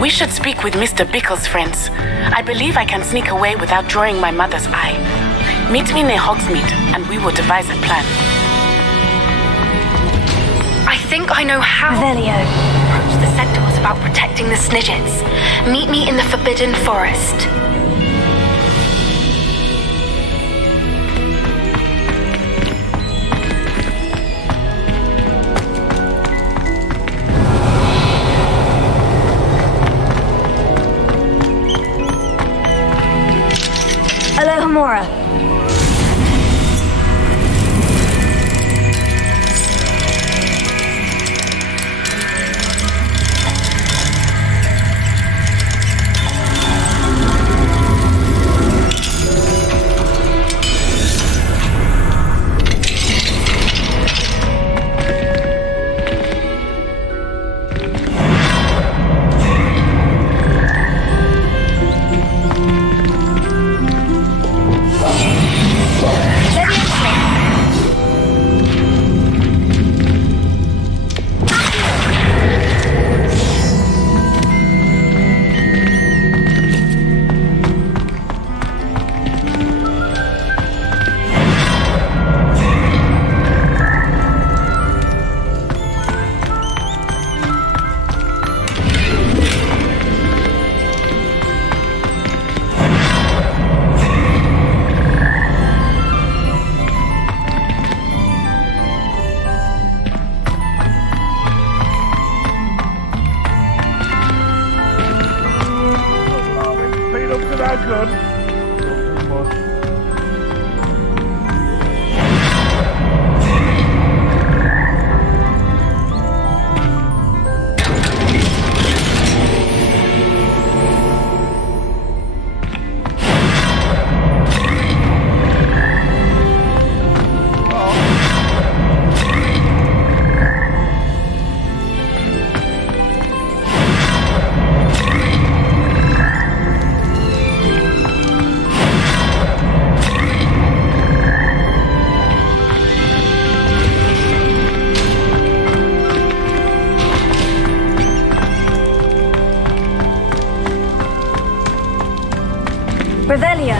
We should speak with Mr. Bickle's friends. I believe I can sneak away without drawing my mother's eye. Meet me near Hogsmeade, and we will devise a plan. I think I know how. Revelio. Perhaps the sector was about protecting the Snidgets. Meet me in the Forbidden Forest. Alohomora. Revelio.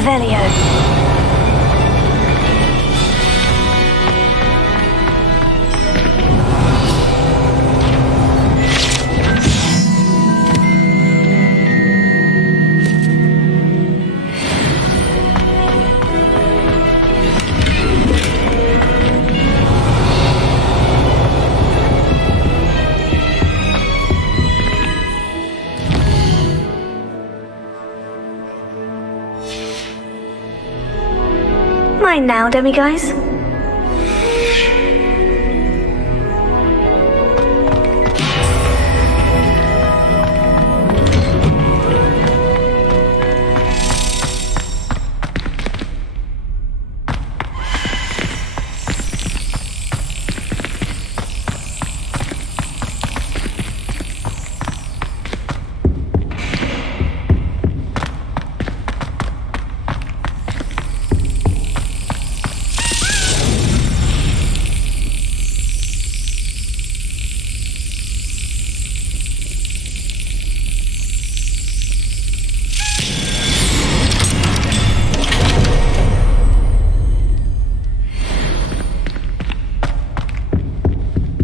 Revelio. Mine now, demiguise.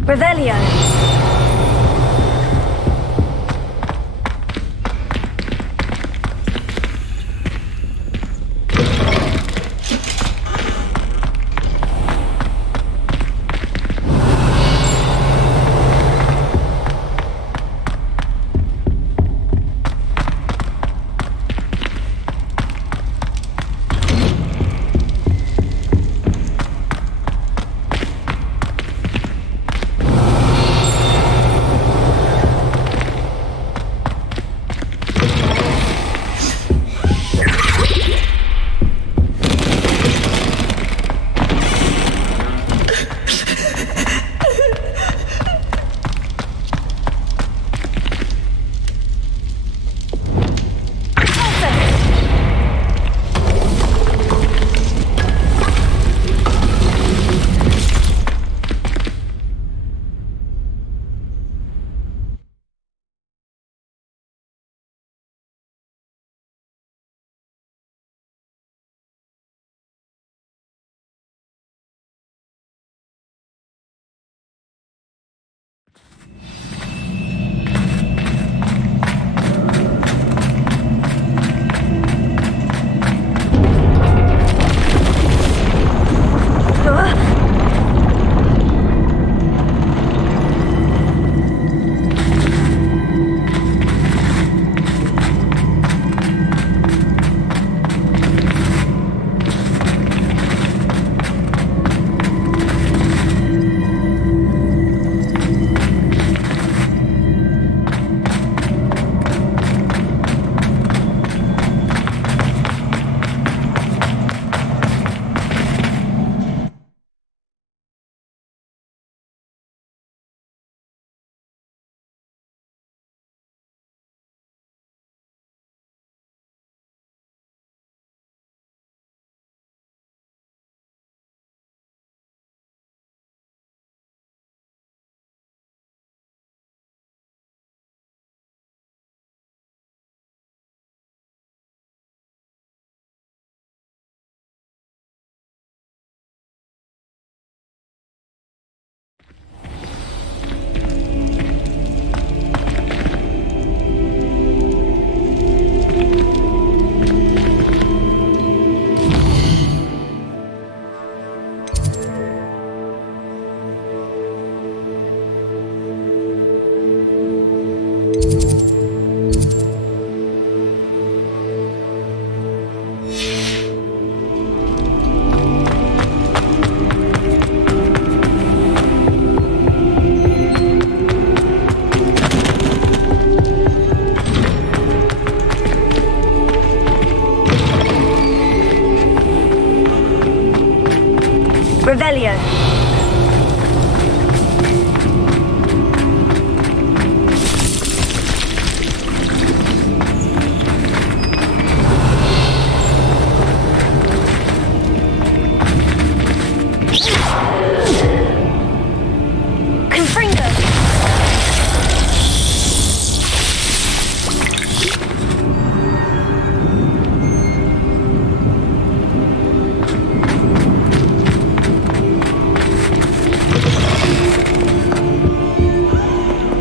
Revelio.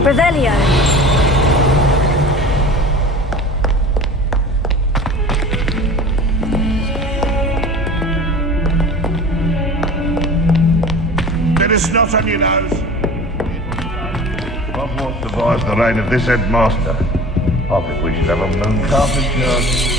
Revelio. There is snot on your nose. Hogwarts survives the reign of this headmaster. I think we should have a moon carpet church.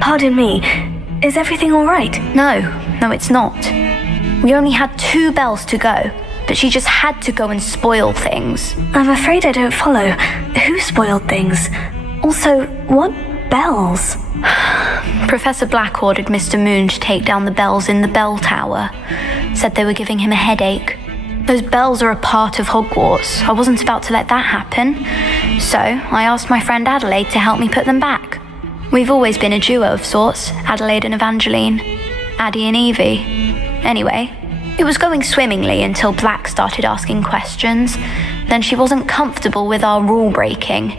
Pardon me, is everything all right? No, it's not. We only had 2 bells to go, but she just had to go and spoil things. I'm afraid I don't follow. Who spoiled things? Also, what bells? Professor Black ordered Mr. Moon to take down the bells in the bell tower. Said they were giving him a headache. Those bells are a part of Hogwarts. I wasn't about to let that happen. So I asked my friend Adelaide to help me put them back. We've always been a duo of sorts, Adelaide and Evangeline, Addie and Evie. Anyway, it was going swimmingly until Black started asking questions. Then she wasn't comfortable with our rule breaking.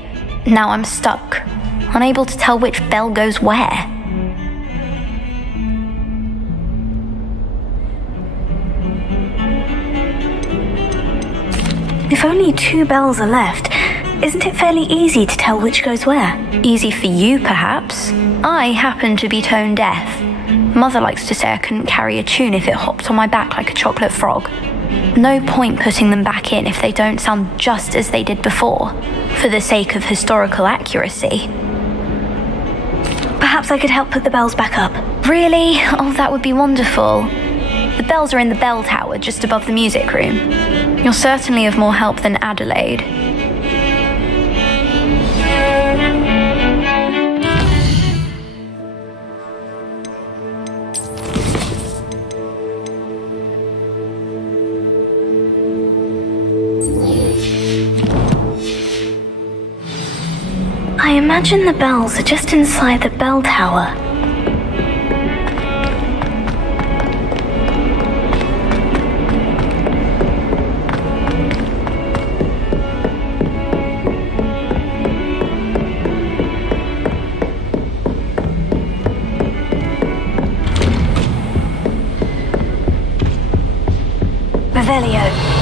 Now I'm stuck, unable to tell which bell goes where. If only 2 bells are left, isn't it fairly easy to tell which goes where? Easy for you, perhaps. I happen to be tone deaf. Mother likes to say I couldn't carry a tune if it hopped on my back like a chocolate frog. No point putting them back in if they don't sound just as they did before, for the sake of historical accuracy. Perhaps I could help put the bells back up. Really? Oh, that would be wonderful. The bells are in the bell tower just above the music room. You're certainly of more help than Adelaide. I imagine the bells are just inside the bell tower. Revelio.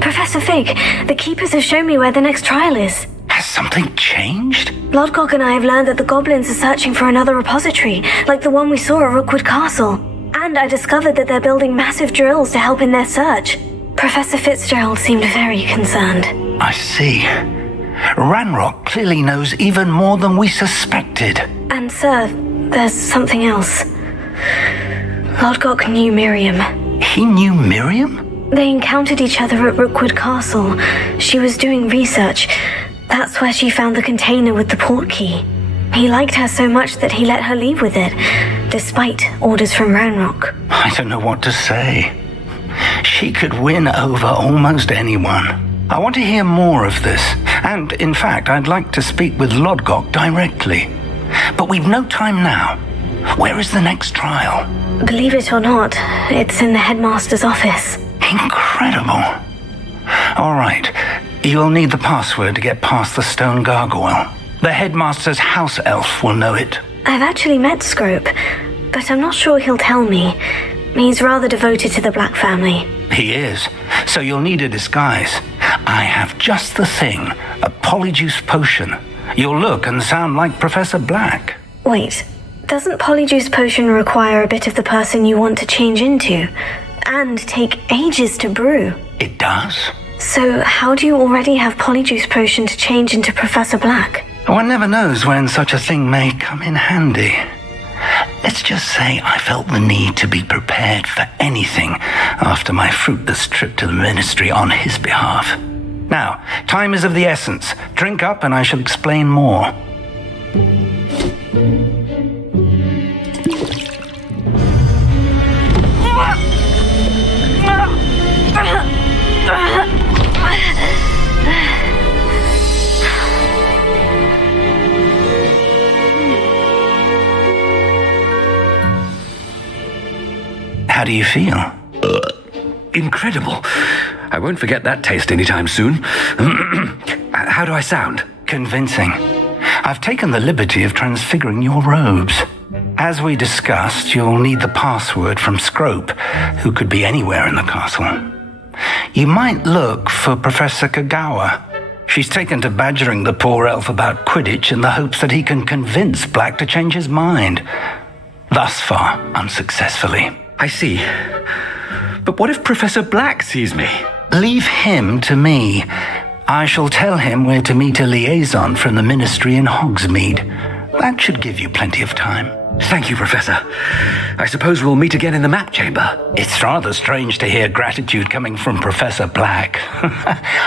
Professor Fig, the keepers have shown me where the next trial is. Has something changed? Lodgok and I have learned that the goblins are searching for another repository, like the one we saw at Rookwood Castle. And I discovered that they're building massive drills to help in their search. Professor Fitzgerald seemed very concerned. I see. Ranrock clearly knows even more than we suspected. And sir, there's something else. Lodgok knew Miriam. He knew Miriam? They encountered each other at Rookwood Castle. She was doing research. That's where she found the container with the port key. He liked her so much that he let her leave with it, despite orders from Ranrock. I don't know what to say. She could win over almost anyone. I want to hear more of this, and in fact, I'd like to speak with Lodgok directly. But we've no time now. Where is the next trial? Believe it or not, it's in the headmaster's office. Incredible. All right, you'll need the password to get past the stone gargoyle. The headmaster's house elf will know it. I've actually met Scrope, but I'm not sure he'll tell me. He's rather devoted to the Black family. He is, so you'll need a disguise. I have just the thing, a polyjuice potion. You'll look and sound like Professor Black. Wait, doesn't polyjuice potion require a bit of the person you want to change into? And take ages to brew? It does. So how do you already have polyjuice potion to change into Professor Black? One never knows when such a thing may come in handy. Let's just say I felt the need to be prepared for anything after my fruitless trip to the ministry on his behalf. Now, time is of the essence. Drink up and I shall explain more. How do you feel? Incredible. I won't forget that taste anytime soon. How do I sound? Convincing. I've taken the liberty of transfiguring your robes. As we discussed, you'll need the password from Scrope, who could be anywhere in the castle. You might look for Professor Kagawa. She's taken to badgering the poor elf about Quidditch in the hopes that he can convince Black to change his mind. Thus far, unsuccessfully. I see. But what if Professor Black sees me? Leave him to me. I shall tell him where to meet a liaison from the Ministry in Hogsmeade. That should give you plenty of time. Thank you, Professor. I suppose we'll meet again in the map chamber. It's rather strange to hear gratitude coming from Professor Black.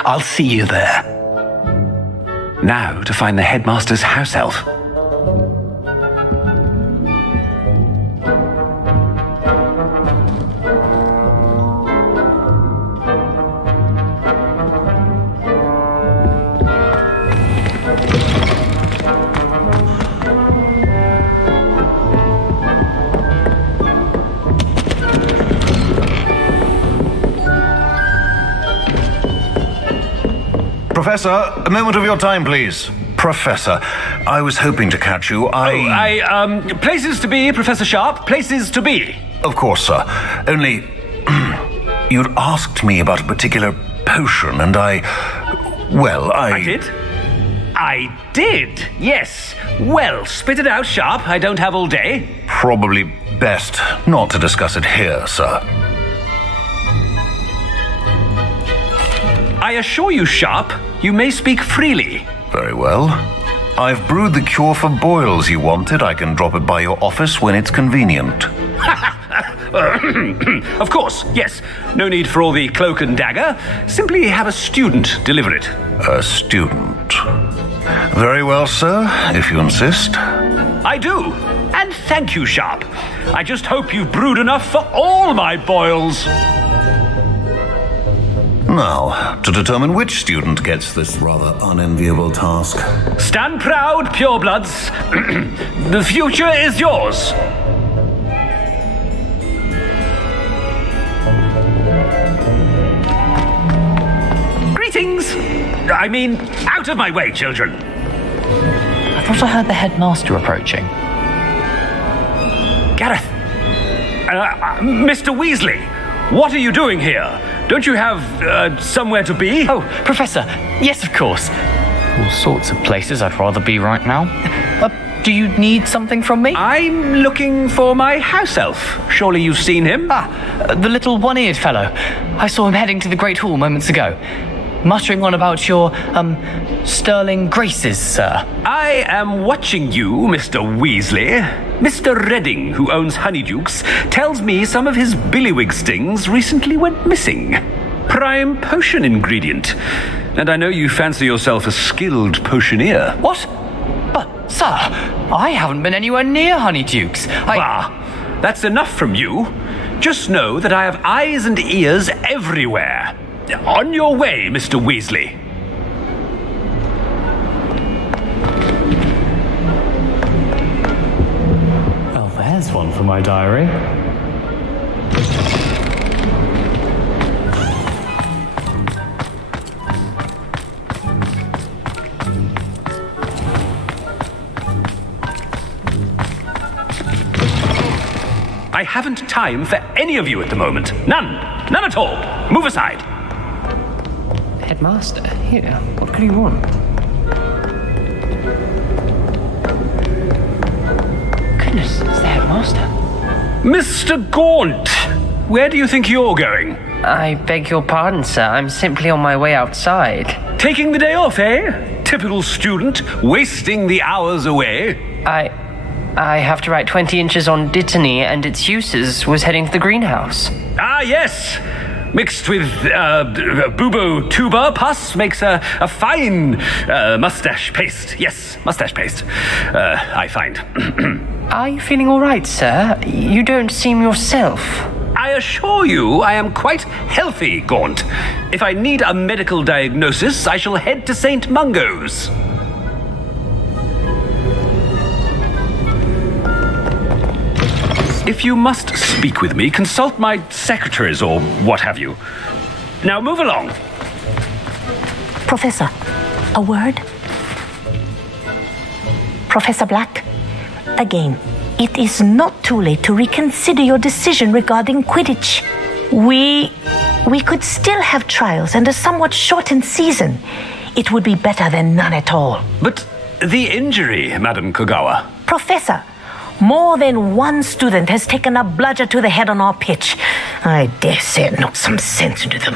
I'll see you there. Now to find the headmaster's house elf. Professor, a moment of your time, please. Professor, I was hoping to catch you. Places to be, Professor Sharp, places to be. Of course, sir. Only, you'd asked me about a particular potion, and I did? I did, yes. Well, spit it out, Sharp. I don't have all day. Probably best not to discuss it here, sir. I assure you, Sharp, you may speak freely. Very well. I've brewed the cure for boils you wanted. I can drop it by your office when it's convenient. Of course, yes. No need for all the cloak and dagger. Simply have a student deliver it. A student? Very well, sir, if you insist. I do. And thank you, Sharp. I just hope you've brewed enough for all my boils. Now, to determine which student gets this rather unenviable task. Stand proud, purebloods. The future is yours. Greetings. I mean, out of my way, children. I thought I heard the headmaster approaching. Gareth. Mr. Weasley, what are you doing here? Don't you have somewhere to be? Oh, Professor, yes, of course. All sorts of places I'd rather be right now. Do you need something from me? I'm looking for my house elf. Surely you've seen him? The little one-eared fellow. I saw him heading to the Great Hall moments ago. Muttering on about your, sterling graces, sir. I am watching you, Mr. Weasley. Mr. Redding, who owns Honeydukes, tells me some of his billywig stings recently went missing. Prime potion ingredient. And I know you fancy yourself a skilled potioneer. What? But, sir, I haven't been anywhere near Honeydukes. Bah, that's enough from you. Just know that I have eyes and ears everywhere. On your way, Mr. Weasley. Oh, there's one for my diary. I haven't time for any of you at the moment. None. None at all. Move aside. Headmaster, here, what could you want? Goodness, it's the headmaster. Mr. Gaunt, where do you think you're going? I beg your pardon, sir. I'm simply on my way outside. Taking the day off, eh? Typical student, wasting the hours away. I have to write 20 inches on Dittany and its uses. Was heading to the greenhouse. Ah, yes. Mixed with bubo tuber pus makes a fine mustache paste. Yes, mustache paste, I find. Are you feeling all right, sir? You don't seem yourself. I assure you I am quite healthy, Gaunt. If I need a medical diagnosis, I shall head to St. Mungo's. If you must speak with me, consult my secretaries or what have you. Now move along. Professor, a word? Professor Black, again, it is not too late to reconsider your decision regarding Quidditch. We could still have trials and a somewhat shortened season. It would be better than none at all. But the injury, Madam Kogawa. Professor, more than one student has taken a bludger to the head on our pitch. I dare say it knocked some sense into them.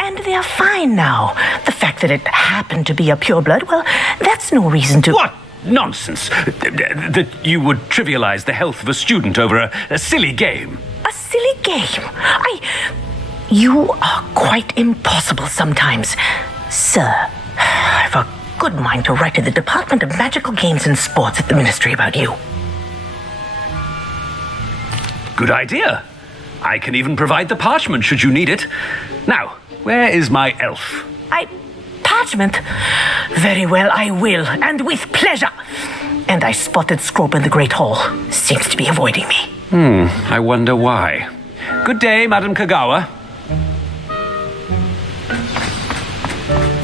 And they are fine now. The fact that it happened to be a pureblood, well, that's no reason to... What nonsense! That you would trivialize the health of a student over a silly game. A silly game? You are quite impossible sometimes. Sir, I've a good mind to write to the Department of Magical Games and Sports at the Ministry about you. Good idea. I can even provide the parchment should you need it. Now, where is my elf? Parchment? Very well, I will, and with pleasure. And I spotted Scrope in the Great Hall. Seems to be avoiding me. I wonder why. Good day, Madam Kogawa.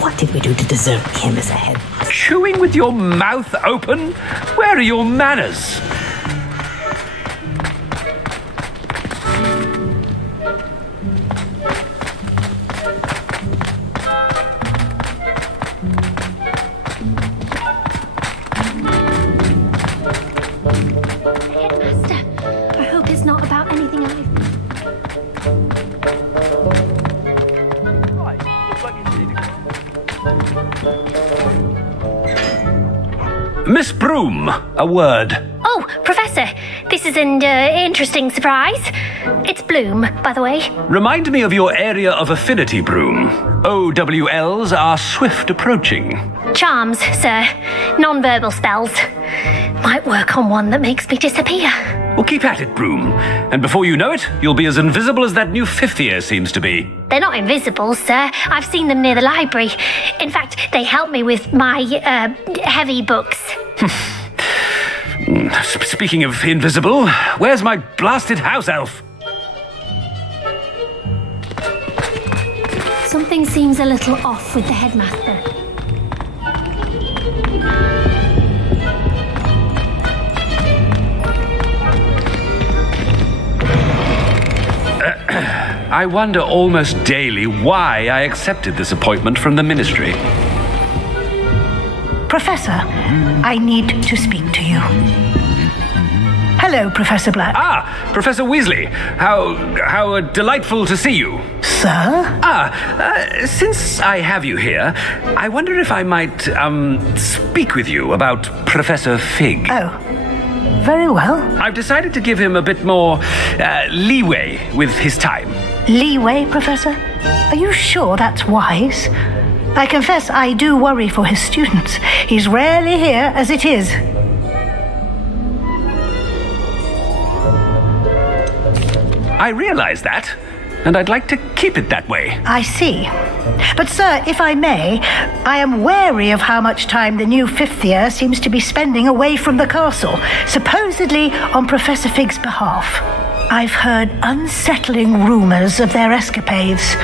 What did we do to deserve him as a head? Chewing with your mouth open? Where are your manners? Miss Broom, a word. Oh, Professor, this is an interesting surprise. It's Bloom, by the way. Remind me of your area of affinity, Broom. OWLs are swift approaching. Charms, sir. Non-verbal spells. Might work on one that makes me disappear. Well, keep at it, Broom. And before you know it, you'll be as invisible as that new fifth year seems to be. They're not invisible, sir. I've seen them near the library. In fact, they help me with my, heavy books. Speaking of invisible, where's my blasted house elf? Something seems a little off with the headmaster. I wonder almost daily why I accepted this appointment from the ministry. Professor, I need to speak to you. Hello, Professor Black. Ah, Professor Weasley. How delightful to see you. Sir? Since I have you here, I wonder if I might, speak with you about Professor Fig. Oh, very well. I've decided to give him a bit more, leeway with his time. Leeway, Professor? Are you sure that's wise? I confess I do worry for his students. He's rarely here as it is. I realize that, and I'd like to keep it that way. I see. But, sir, if I may, I am wary of how much time the new fifth year seems to be spending away from the castle, supposedly on Professor Fig's behalf. I've heard unsettling rumors of their escapades.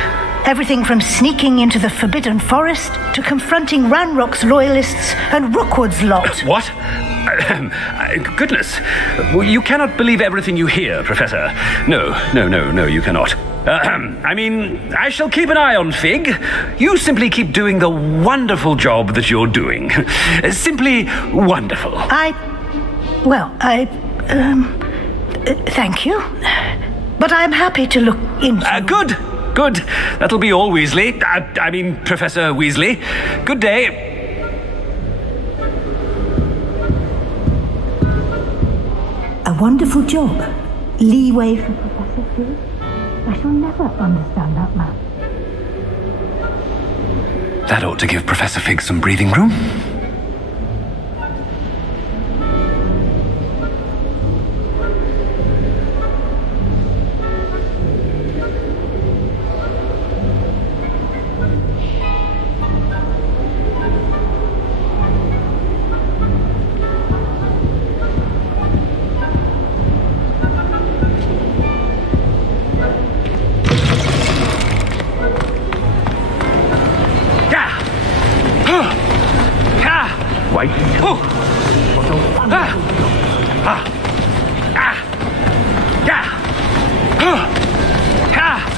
Everything from sneaking into the Forbidden Forest to confronting Ranrock's loyalists and Rookwood's lot. What? Goodness. You cannot believe everything you hear, Professor. No, you cannot. I mean, I shall keep an eye on Fig. You simply keep doing the wonderful job that you're doing. Simply wonderful. Thank you. But I'm happy to look into... Good. That'll be all, Weasley. I mean, Professor Weasley. Good day. A wonderful job. Leeway for Professor Fig. I shall never understand that man. That ought to give Professor Fig some breathing room. Wait. Oh. Ah. Ah. Ah. Yeah. Ah. Ah.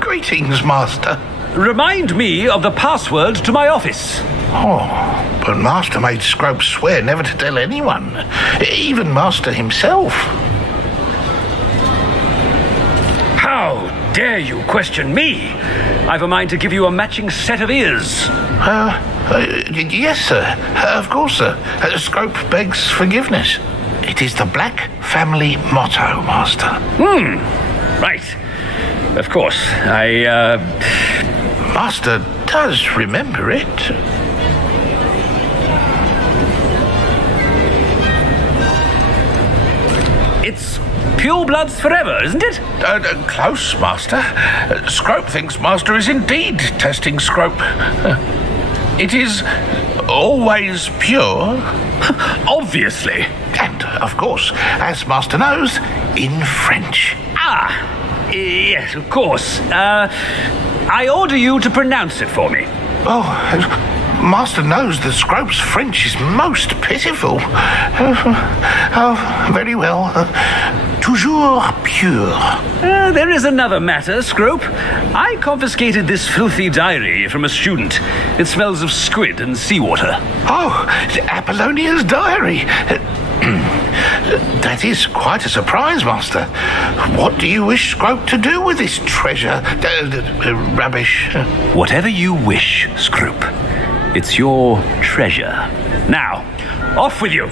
Greetings, Master. Remind me of the password to my office. Oh, but Master made Scrope swear never to tell anyone, even Master himself. How dare you question me? I've a mind to give you a matching set of ears. Yes, sir. Of course, sir. Scrope begs forgiveness. It is the Black family motto, Master. Right. Of course, Master does remember it. It's pure bloods forever, isn't it? Close, Master. Scrope thinks Master is indeed testing Scrope. It is always pure. Obviously. And, of course, as Master knows, in French. Ah! Yes, of course. I order you to pronounce it for me. Oh, Master knows that Scrope's French is most pitiful. Oh, very well. Toujours pure. There is another matter, Scrope. I confiscated this filthy diary from a student. It smells of squid and seawater. Oh, Apollonia's diary. That is quite a surprise, Master. What do you wish Scrope to do with this treasure? Rubbish. Whatever you wish, Scrope. It's your treasure. Now, off with you.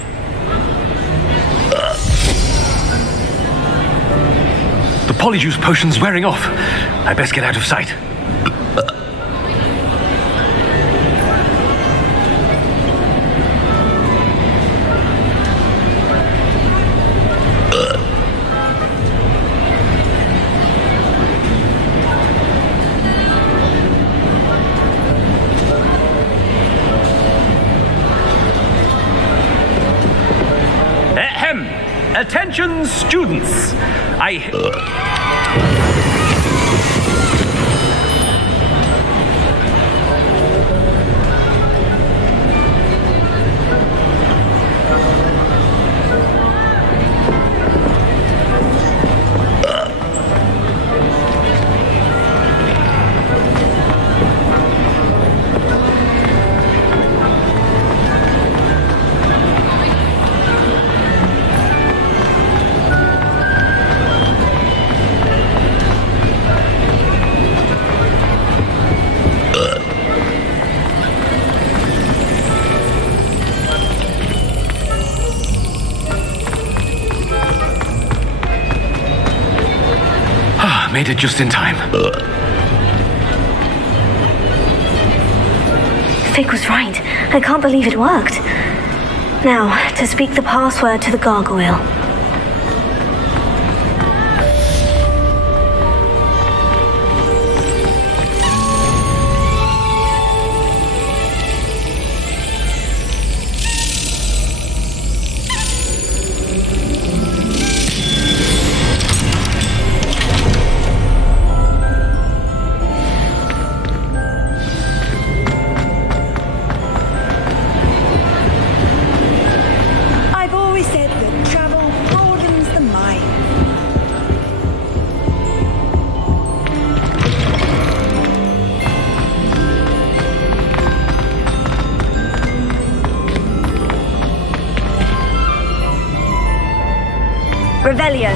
The polyjuice potion's wearing off. I best get out of sight. Attention, students! Made it just in time. Fig was right. I can't believe it worked. Now, to speak the password to the gargoyle. I've always said that travel Revelio.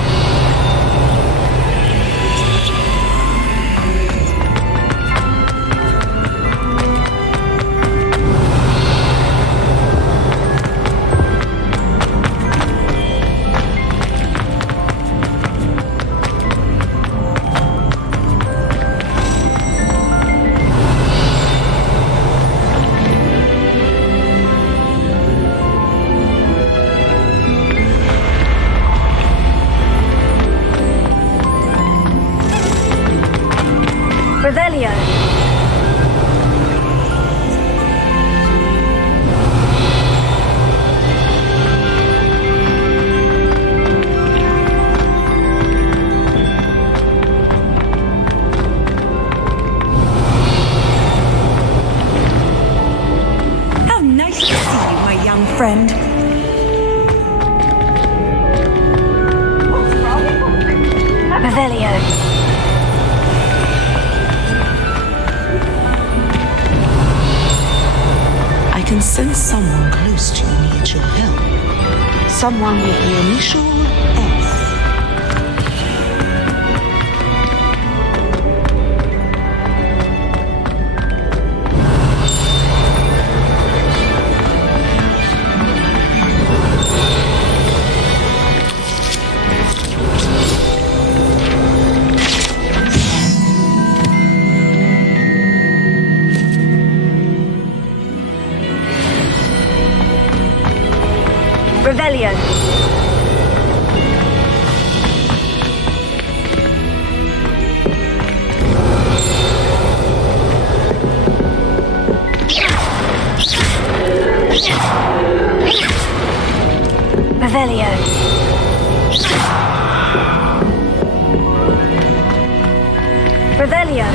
Revelio. How nice to see you, my young friend. Revelio. I can sense someone close to you needs your help. Someone with the initial S. Revelio. Revelio. Revelio.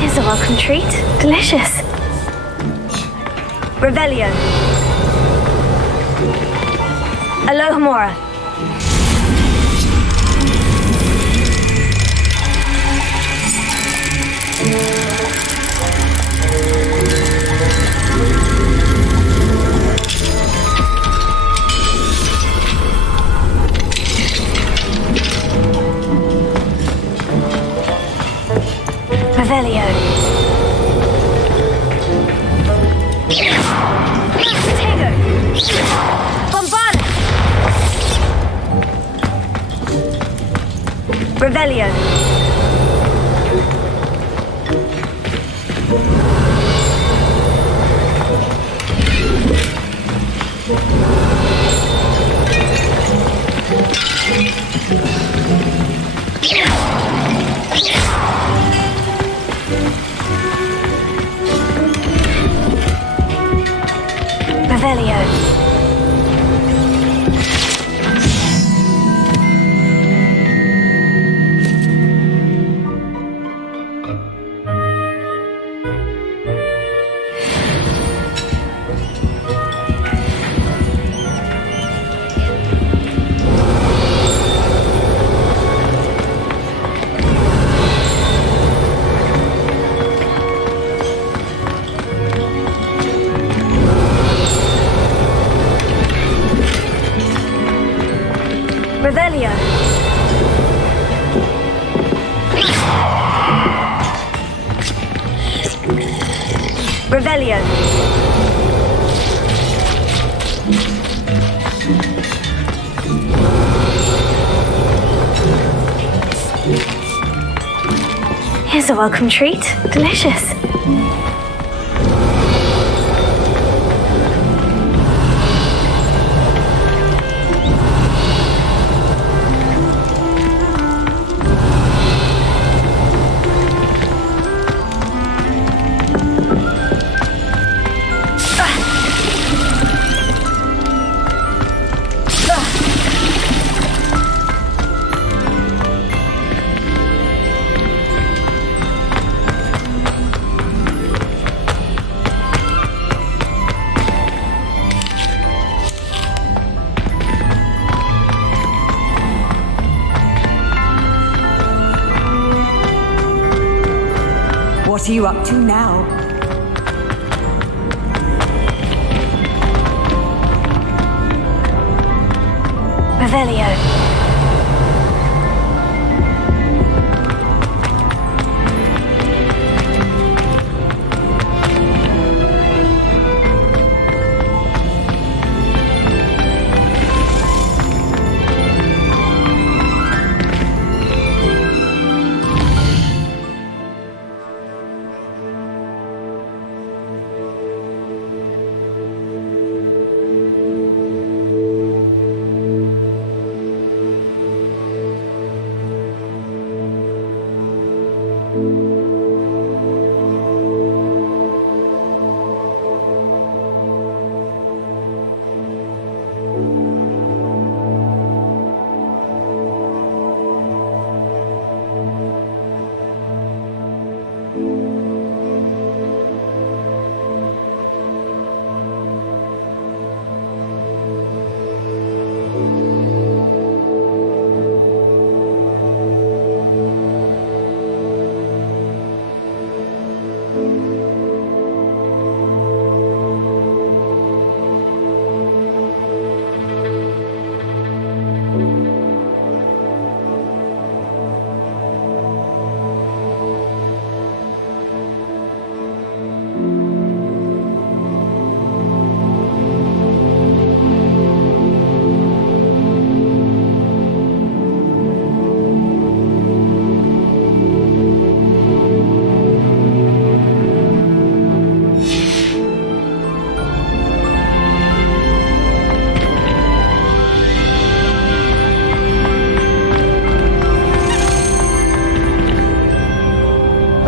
Here's a welcome treat. Delicious. Revelio. Alohomora. Revelio. Tego. Bombardus. Revelio. Revelio. Revelio. Revelio. Here's a welcome treat. Delicious. What are you up to now? Revelio.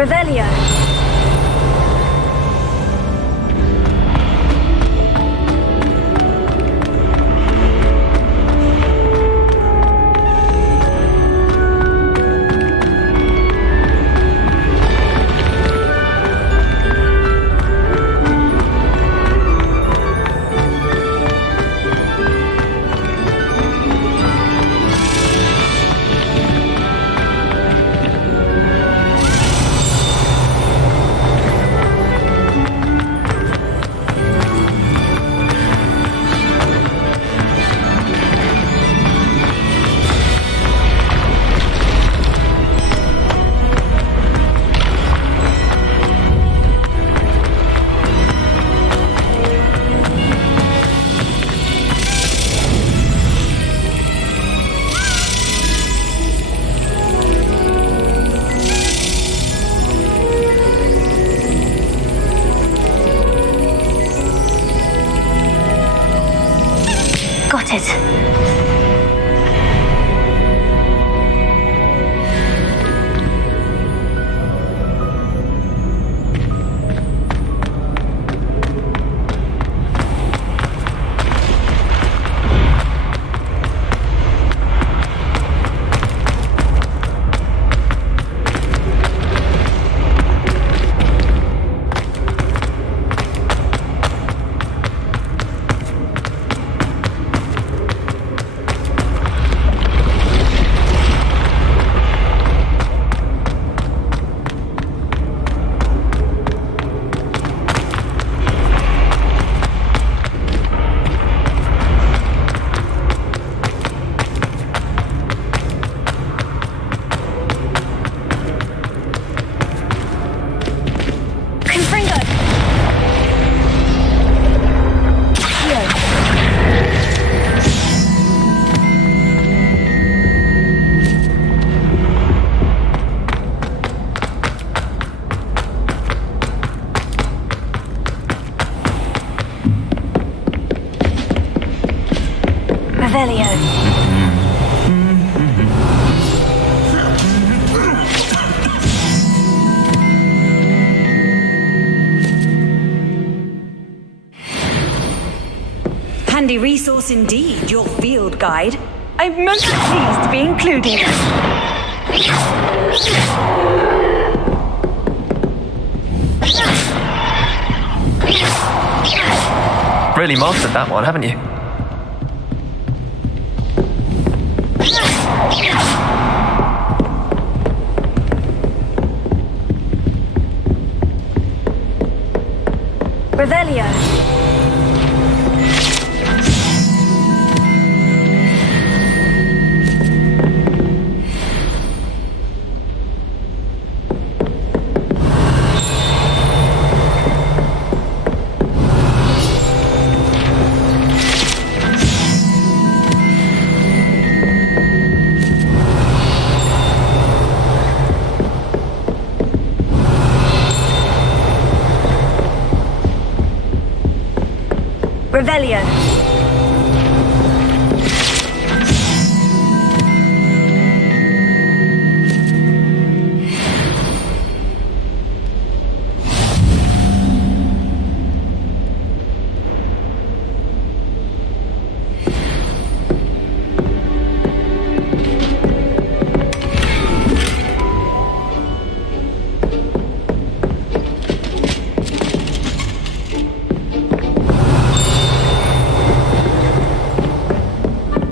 Revelio. Got it. Revelio. Handy resource indeed, your field guide. I'm most pleased to be included. Really mastered that one, haven't you? Revelio. Revelio.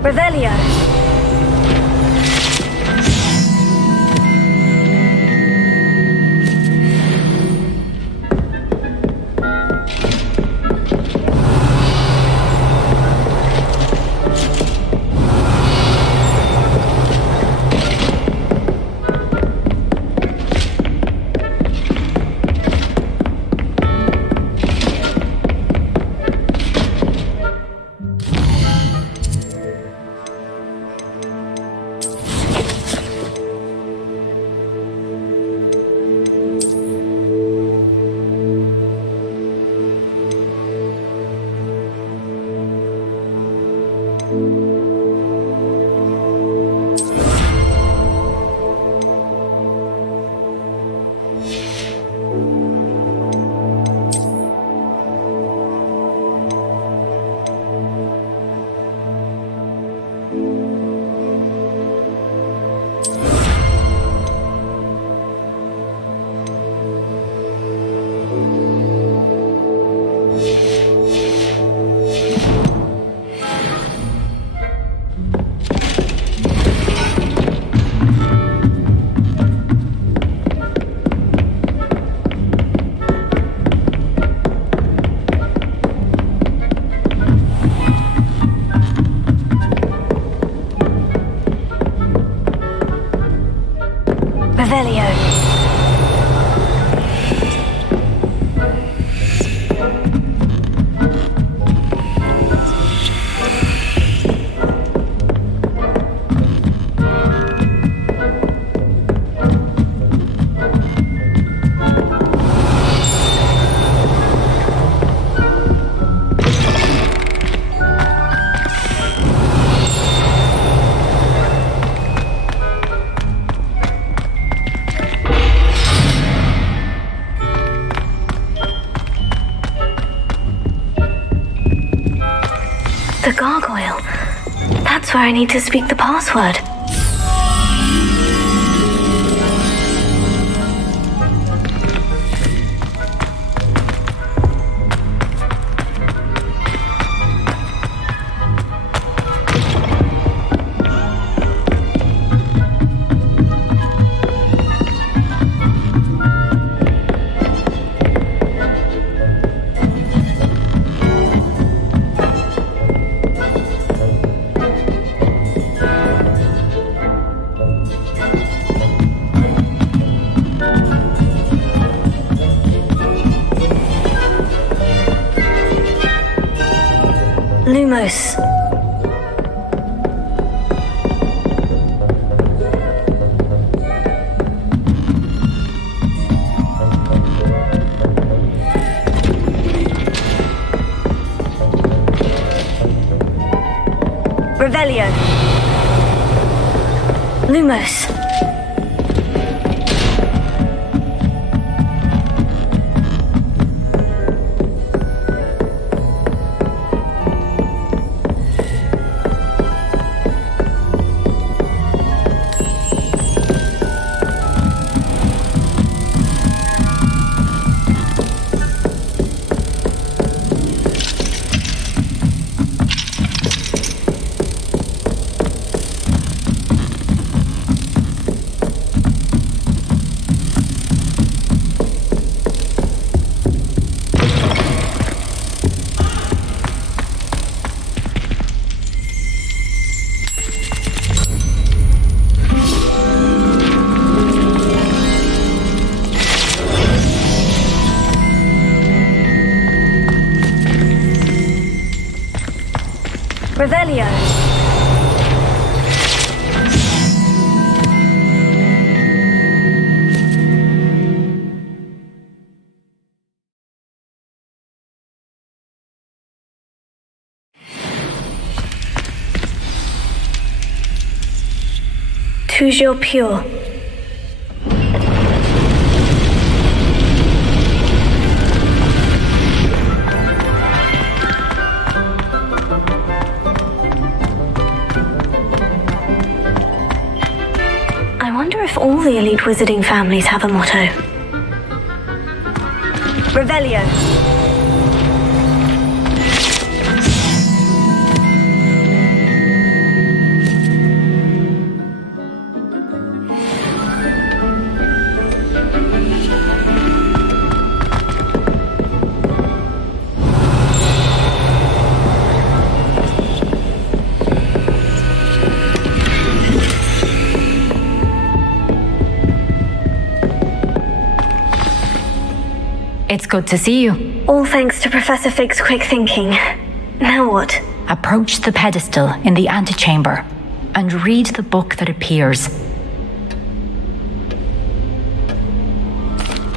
Revelio. Revelio. The gargoyle. That's where I need to speak the password. Lumos. Revelio. Lumos. Revelio! Toujours pure. I wonder if all the elite wizarding families have a motto. Revelio. It's good to see you. All thanks to Professor Fig's quick thinking. Now what? Approach the pedestal in the antechamber and read the book that appears.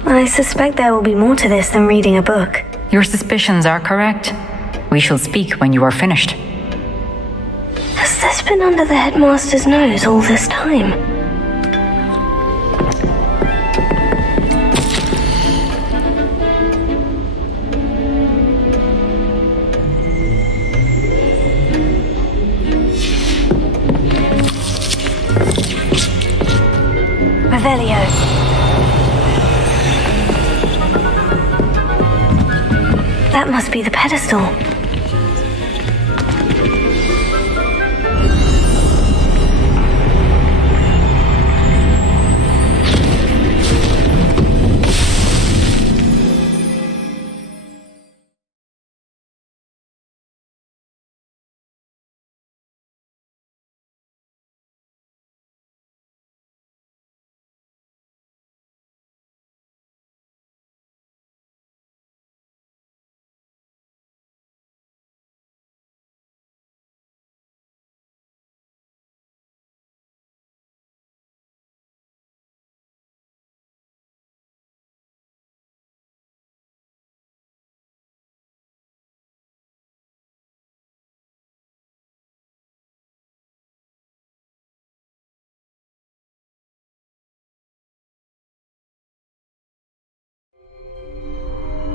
I suspect there will be more to this than reading a book. Your suspicions are correct. We shall speak when you are finished. Has this been under the headmaster's nose all this time? Revelio. That must be the pedestal.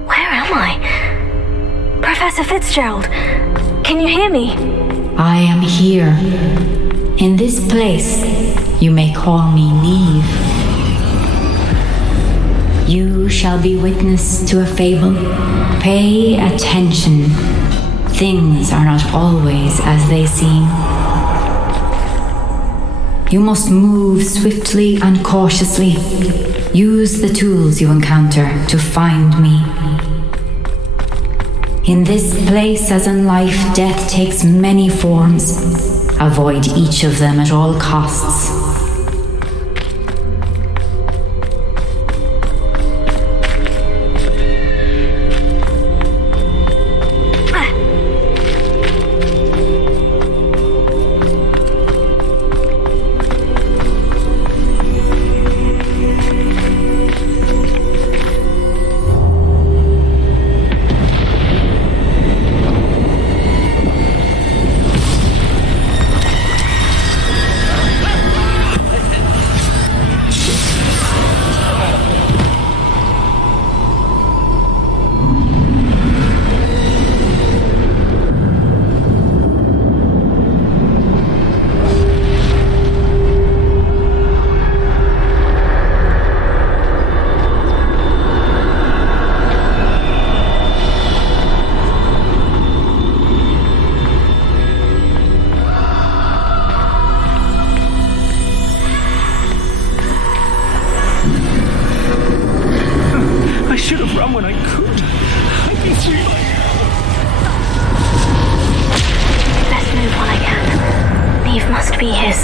Where am I? Professor Fitzgerald, can you hear me? I am here. In this place, you may call me Neve. You shall be witness to a fable. Pay attention. Things are not always as they seem. You must move swiftly and cautiously. Use the tools you encounter to find me. In this place, as in life, death takes many forms. Avoid each of them at all costs.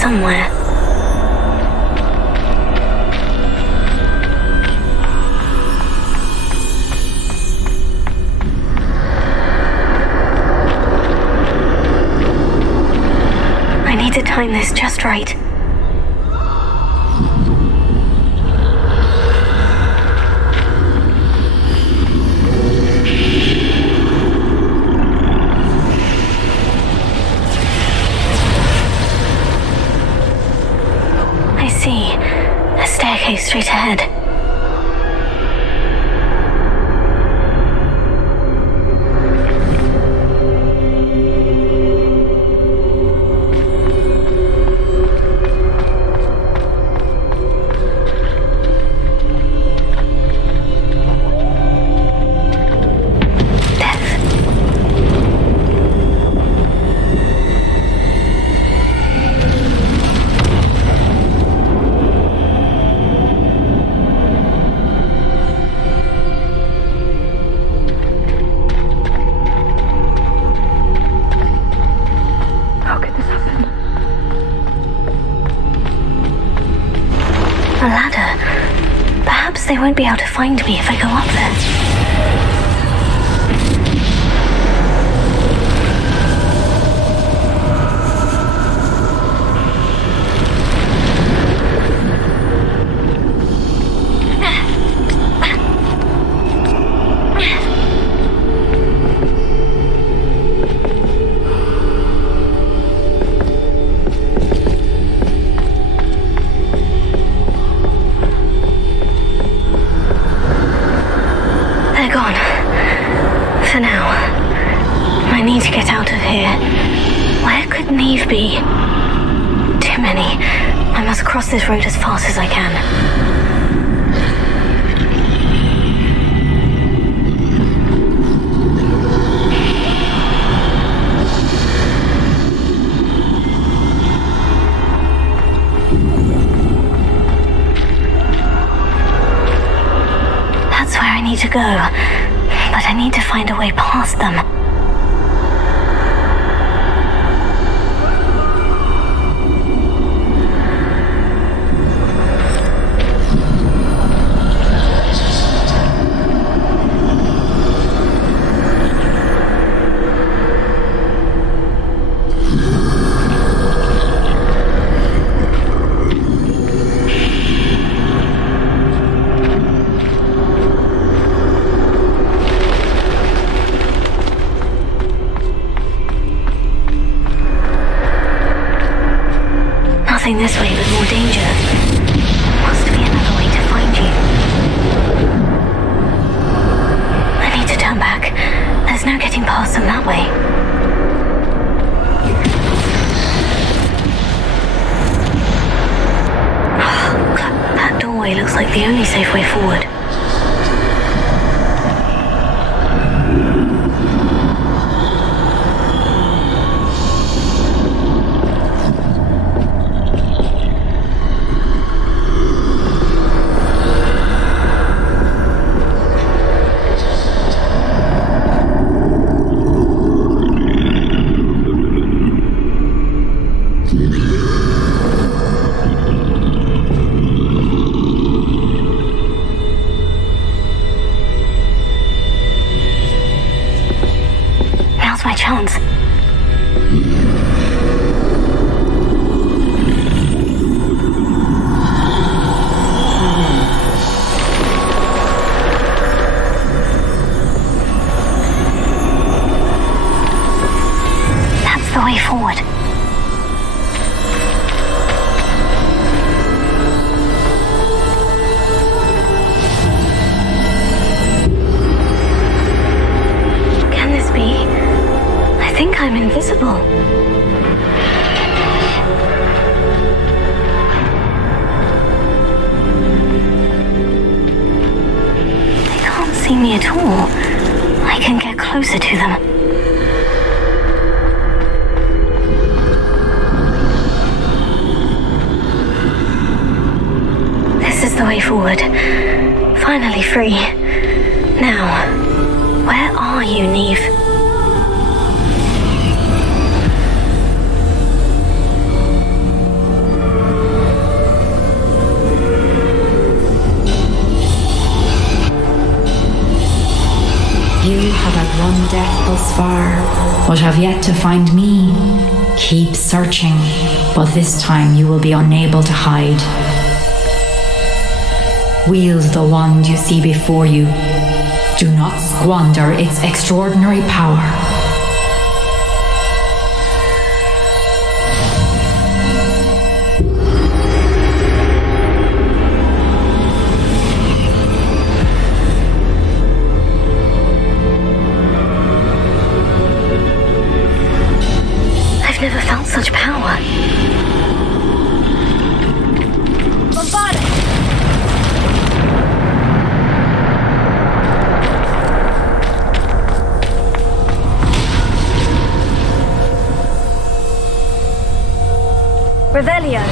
Somewhere. to time this just right. I see. A staircase straight ahead. A ladder. Perhaps they won't be able to find me if I go up there. They're gone. For now. I need to get out of here. Where could Neve be? Too many. I must cross this road as fast as I can. That's where I need to go, but I need to find a way past them. Nothing this way but more danger. Must be another way to find you. I need to turn back. There's no getting past them that way. That doorway looks like the only safe way forward. Now's my chance. That's the way forward. Can this be? I think I'm invisible. They can't see me at all. I can get closer to them. This is the way forward. Finally free. Now, where are you, Neve? You have had one death thus far, but have yet to find me. Keep searching, but this time you will be unable to hide. Wield the wand you see before you. Do not squander its extraordinary power. I've never felt such power. Revelio.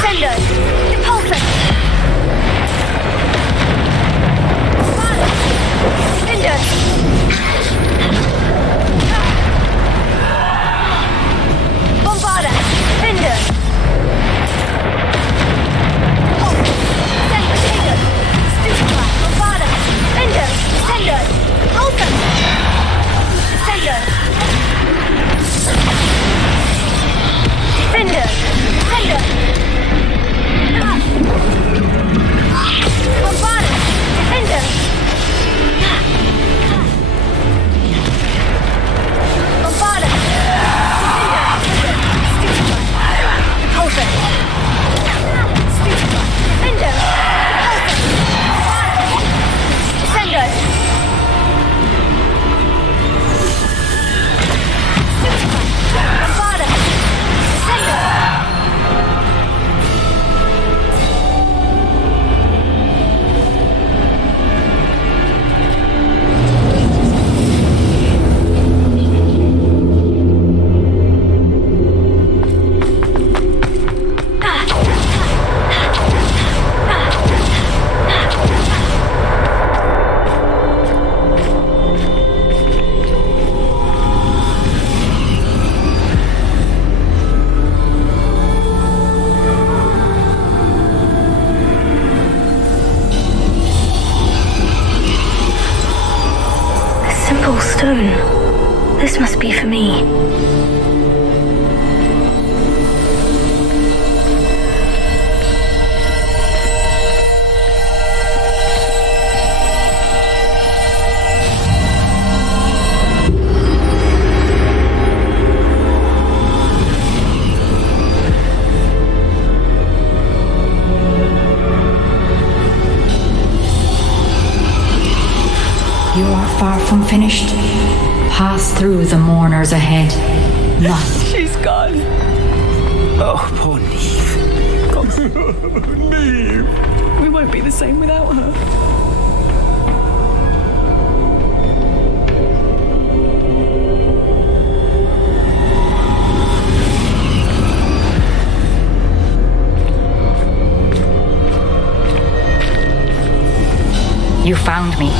Descendo! Impulsor! Descendo! Bombarda! Descendo! Descendo! Stupefy! Bombarda! Descendo! Descendo! Impulsor! Descendo! Defender! Defender! Bombarda! Defender! Bombarda! Defender! Stupefy! Repulsor! Stupefy! Defender! Repulsor! Defender! Stupefy! Bombarda! Defender! Simple stone. This must be for me. You are far from finished. Pass through the mourners ahead. Nothing. She's gone. Oh, poor Neve. Neve. We won't be the same without her. You found me,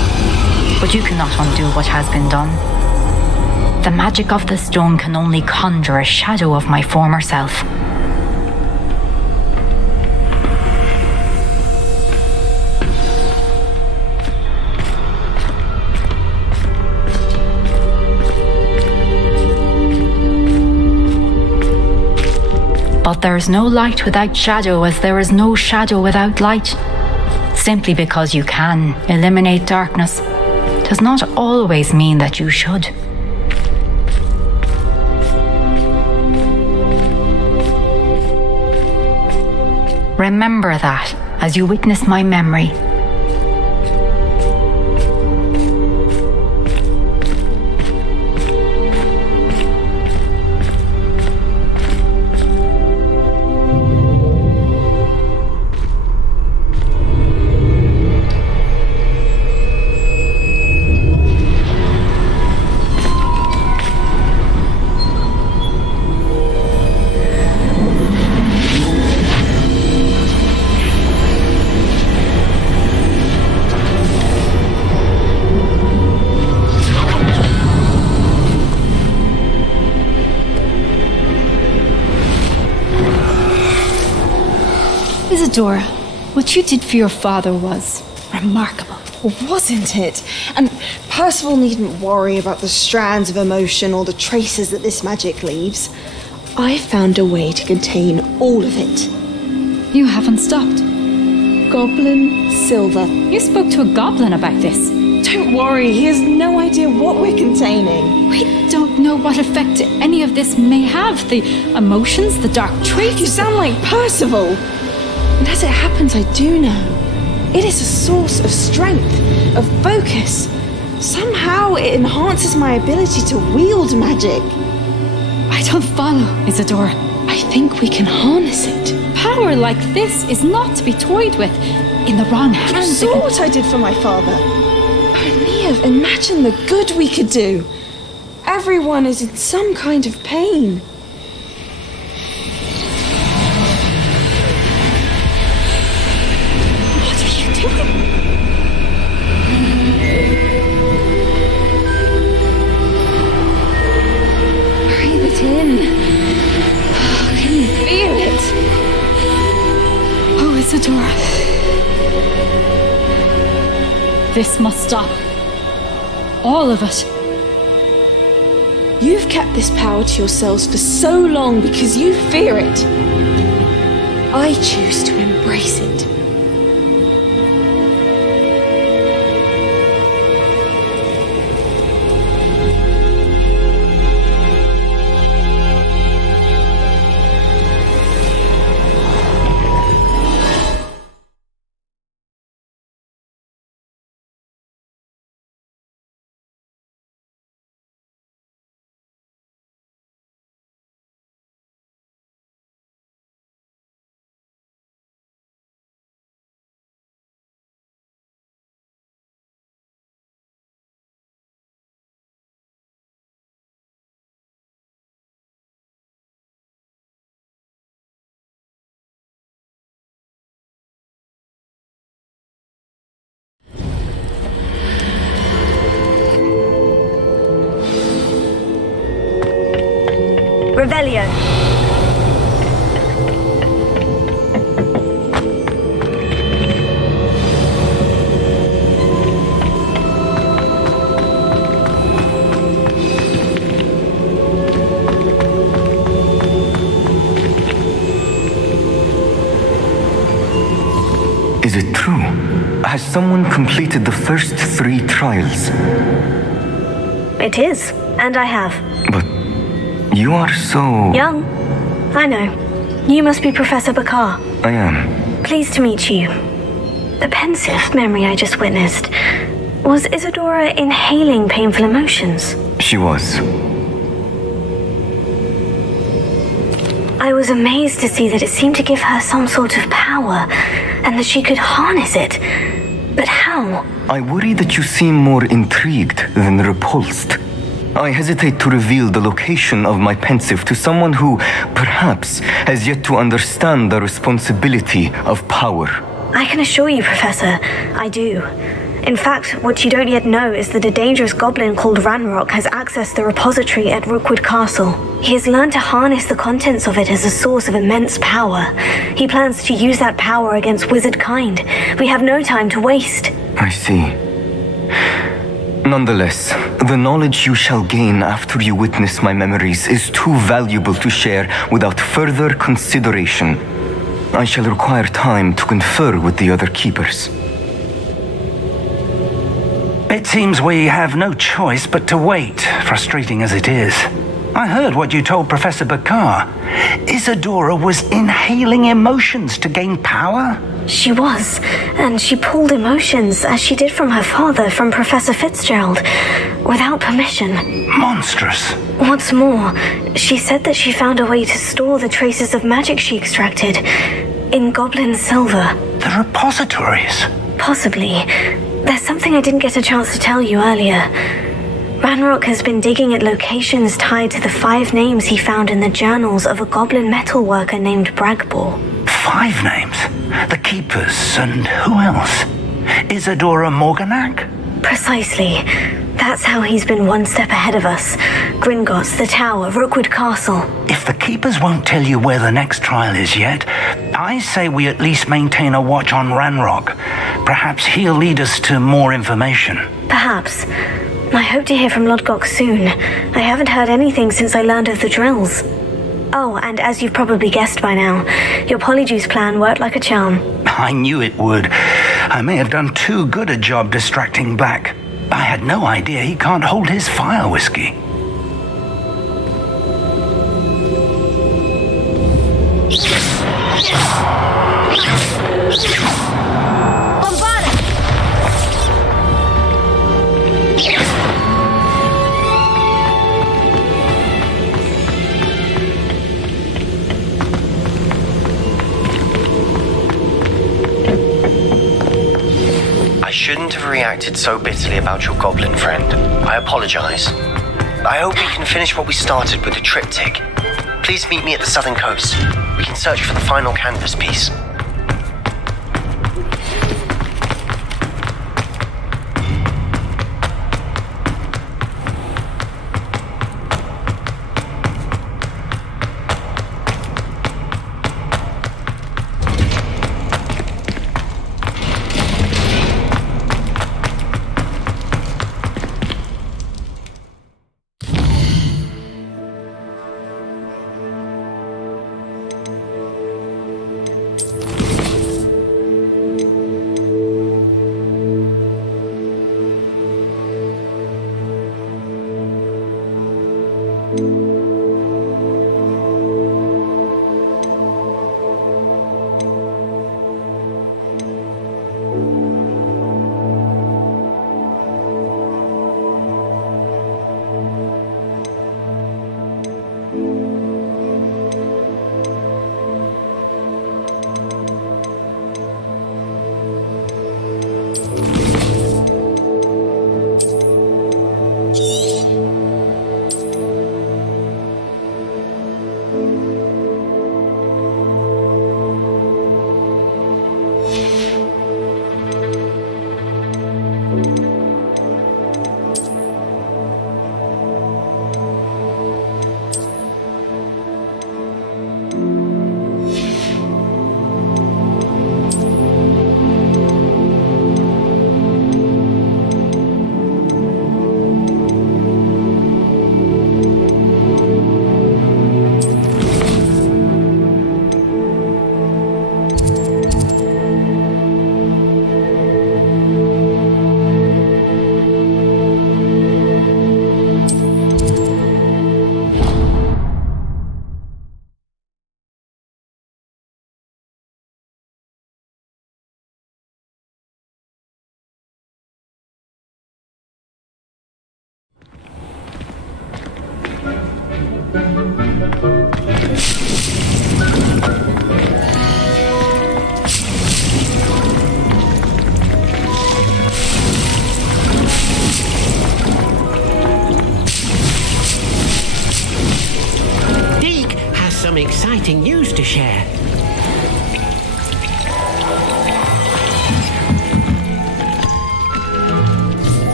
but you cannot undo what has been done. The magic of the stone can only conjure a shadow of my former self. But there is no light without shadow, as there is no shadow without light. Simply because you can eliminate darkness does not always mean that you should. Remember that as you witness my memory. Isadora, what you did for your father was remarkable. Wasn't it? And Percival needn't worry about the strands of emotion or the traces that this magic leaves. I found a way to contain all of it. You haven't stopped. Goblin Silver. You spoke to a goblin about this. Don't worry, he has no idea what we're containing. We don't know what effect any of this may have. The emotions, the dark traits. You sound like Percival. And as it happens, I do know. It is a source of strength, of focus. Somehow it enhances my ability to wield magic. I don't follow, Isadora. I think we can harness it. Power like this is not to be toyed with. In the wrong hands. You saw what I did for my father. Oh, Neve, imagine the good we could do. Everyone is in some kind of pain. Isadora. This must stop. All of it. You've kept this power to yourselves for so long because you fear it. I choose to embrace it. Revelio. Is it true? Has someone completed the first 3 trials? It is, and I have. But you are so... Young. I know. You must be Professor Bakar. I am. Pleased to meet you. The pensive memory I just witnessed. Was Isadora inhaling painful emotions? She was. I was amazed to see that it seemed to give her some sort of power, and that she could harness it. But how? I worry that you seem more intrigued than repulsed. I hesitate to reveal the location of my pensive to someone who, perhaps, has yet to understand the responsibility of power. I can assure you, Professor, I do. In fact, what you don't yet know is that a dangerous goblin called Ranrock has accessed the repository at Rookwood Castle. He has learned to harness the contents of it as a source of immense power. He plans to use that power against wizard kind. We have no time to waste. I see. Nonetheless, the knowledge you shall gain after you witness my memories is too valuable to share without further consideration. I shall require time to confer with the other keepers. It seems we have no choice but to wait, frustrating as it is. I heard what you told Professor Bakar. Isadora was inhaling emotions to gain power? She was, and she pulled emotions, as she did from her father, from Professor Fitzgerald, without permission. Monstrous. What's more, she said that she found a way to store the traces of magic she extracted in goblin silver. The repositories? Possibly. There's something I didn't get a chance to tell you earlier. Ranrock has been digging at locations tied to the 5 names he found in the journals of a goblin metalworker named Bragbor. 5 names? The Keepers, and who else? Isadora Morganak? Precisely. That's how he's been one step ahead of us. Gringotts, the Tower, Rookwood Castle. If the Keepers won't tell you where the next trial is yet, I say we at least maintain a watch on Ranrock. Perhaps he'll lead us to more information. Perhaps. I hope to hear from Lodgok soon. I haven't heard anything since I learned of the drills. Oh, and as you've probably guessed by now, your polyjuice plan worked like a charm. I knew it would. I may have done too good a job distracting Black. I had no idea he can't hold his fire whiskey. I shouldn't have reacted so bitterly about your goblin friend. I apologize. I hope we can finish what we started with the triptych. Please meet me at the southern coast. We can search for the final canvas piece.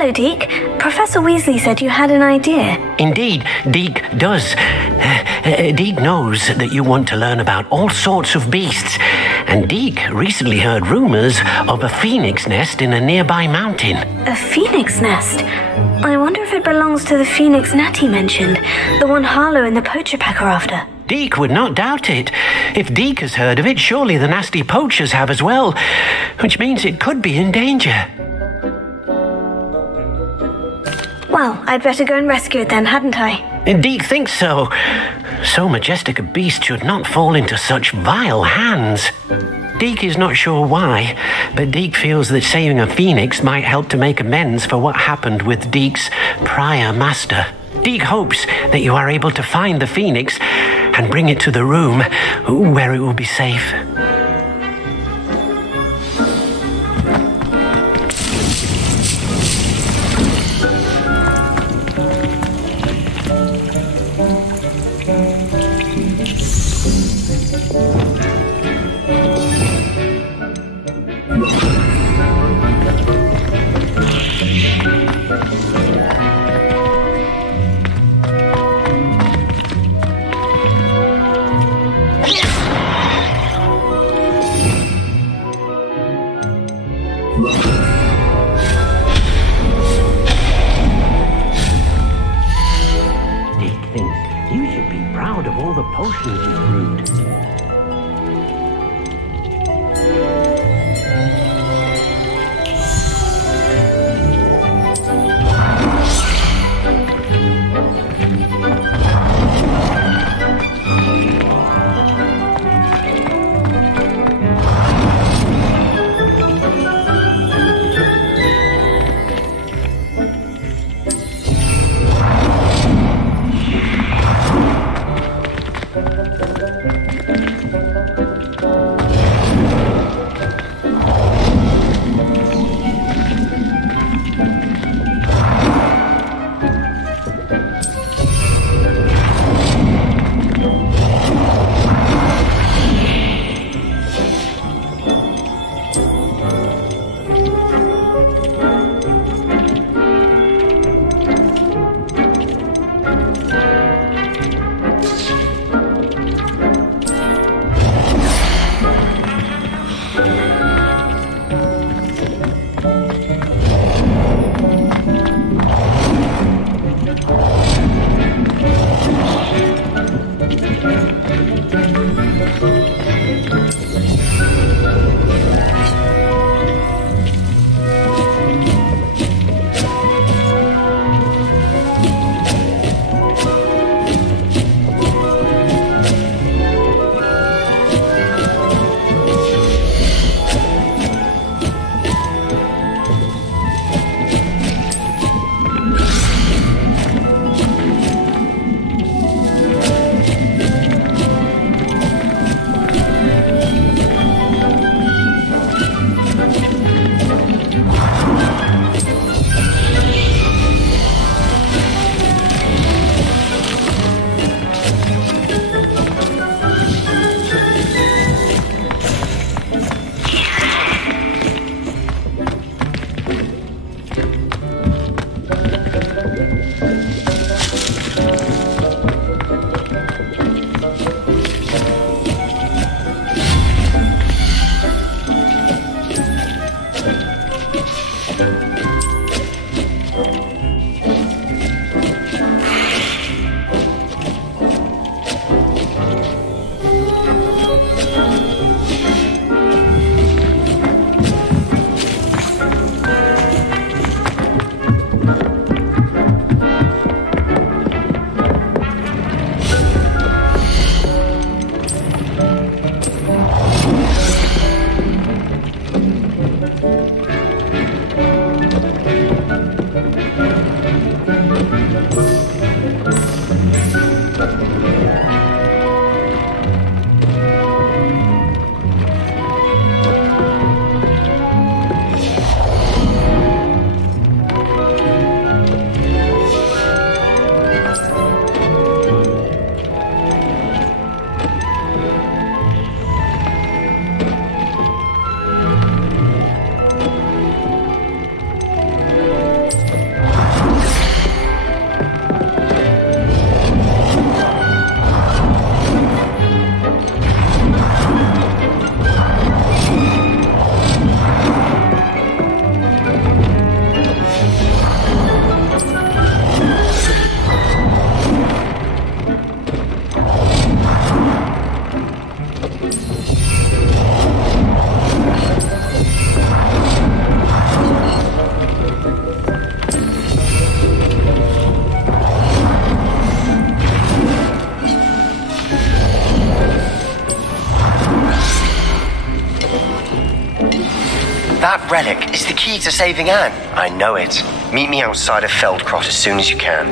hello, Deke. Professor Weasley said you had an idea. Indeed, Deke does. Deke knows that you want to learn about all sorts of beasts, and Deke recently heard rumors of a phoenix nest in a nearby mountain. A phoenix nest? I wonder if it belongs to the phoenix Natty mentioned, the one Harlow and the poacher pack are after. Deke would not doubt it. If Deke has heard of it, surely the nasty poachers have as well, which means it could be in danger. Well, I'd better go and rescue it then, hadn't I? Deke thinks so. So majestic a beast should not fall into such vile hands. Deke is not sure why, but Deke feels that saving a phoenix might help to make amends for what happened with Deke's prior master. Deke hopes that you are able to find the phoenix and bring it to the room where it will be safe. That relic is the key to saving Anne. I know it. Meet me outside of Feldcrot as soon as you can.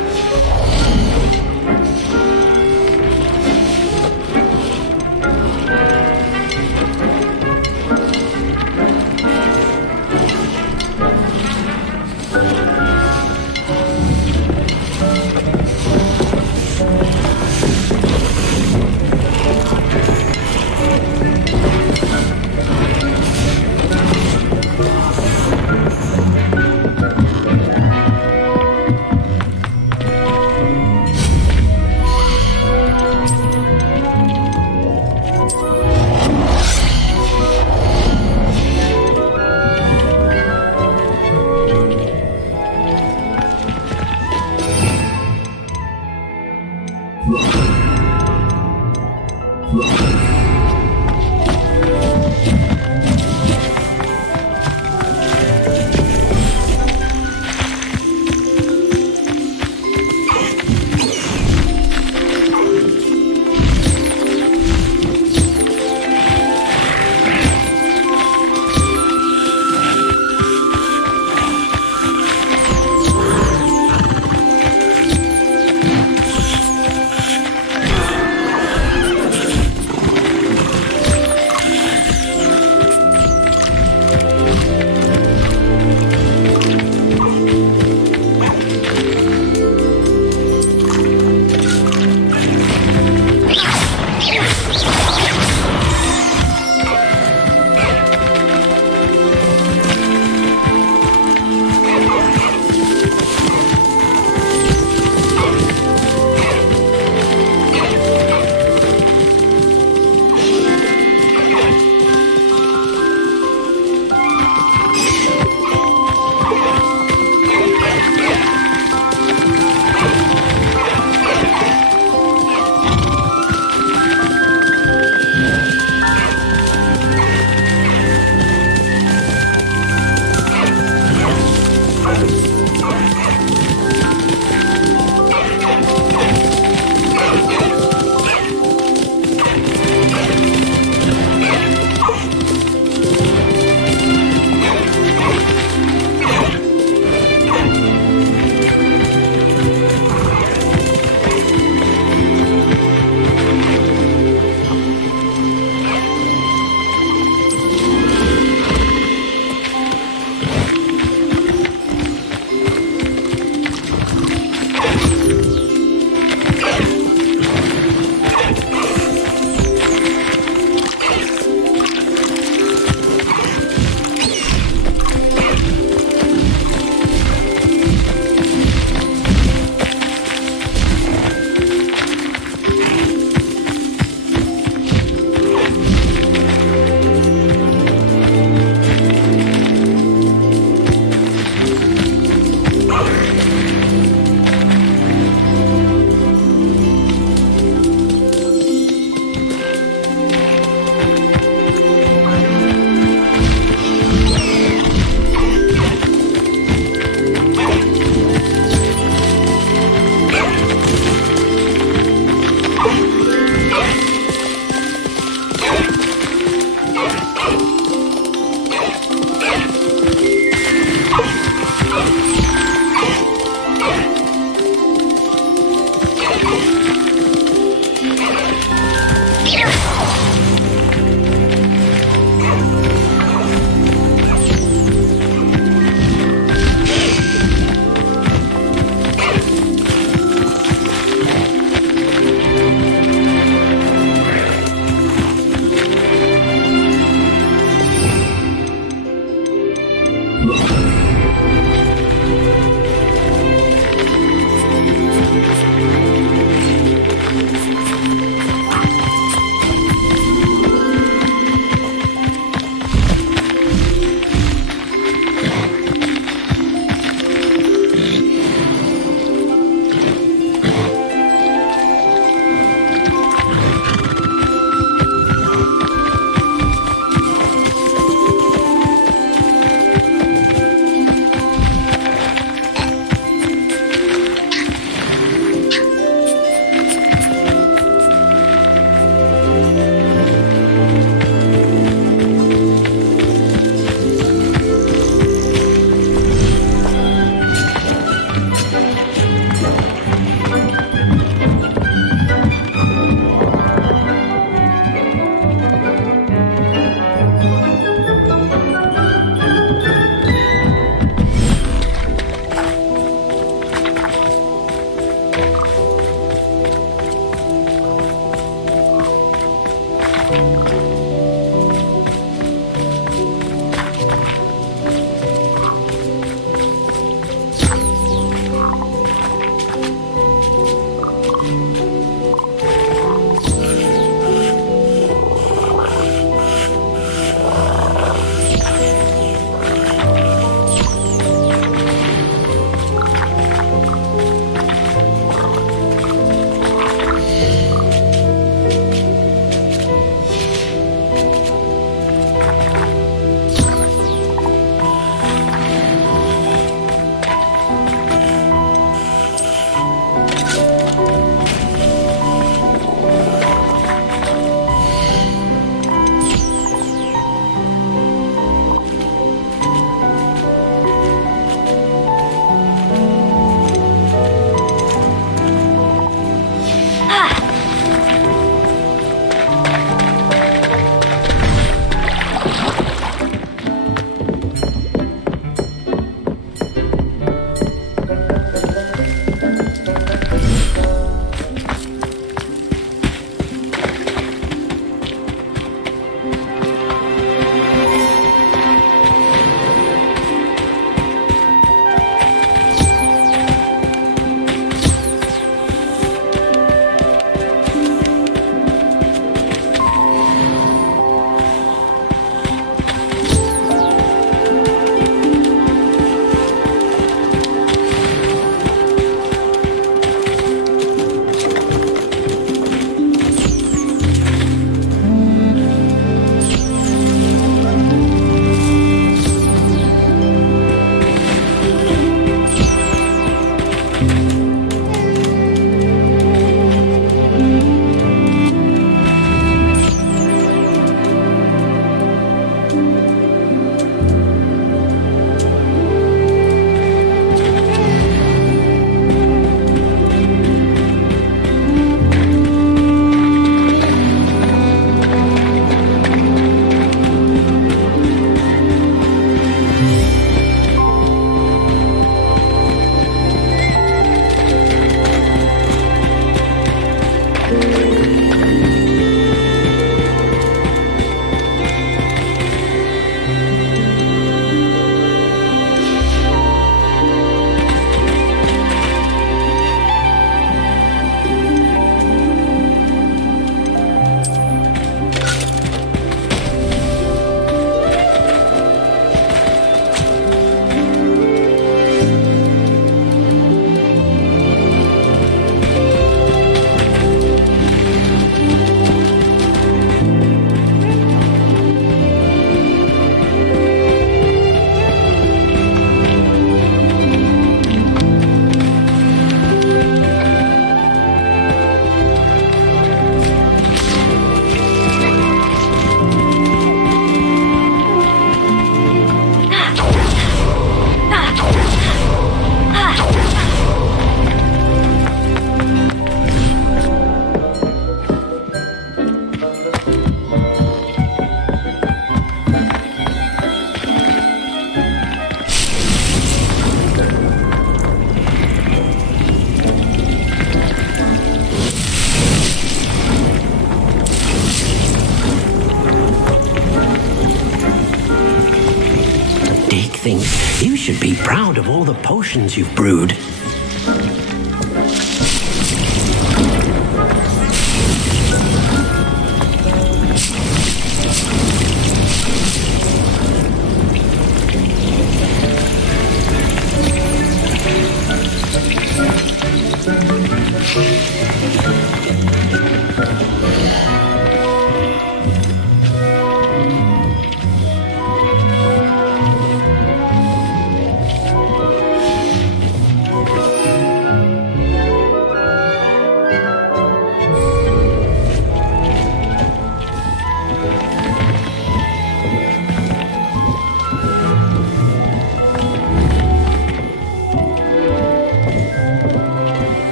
think you should be proud of all the potions you've brewed.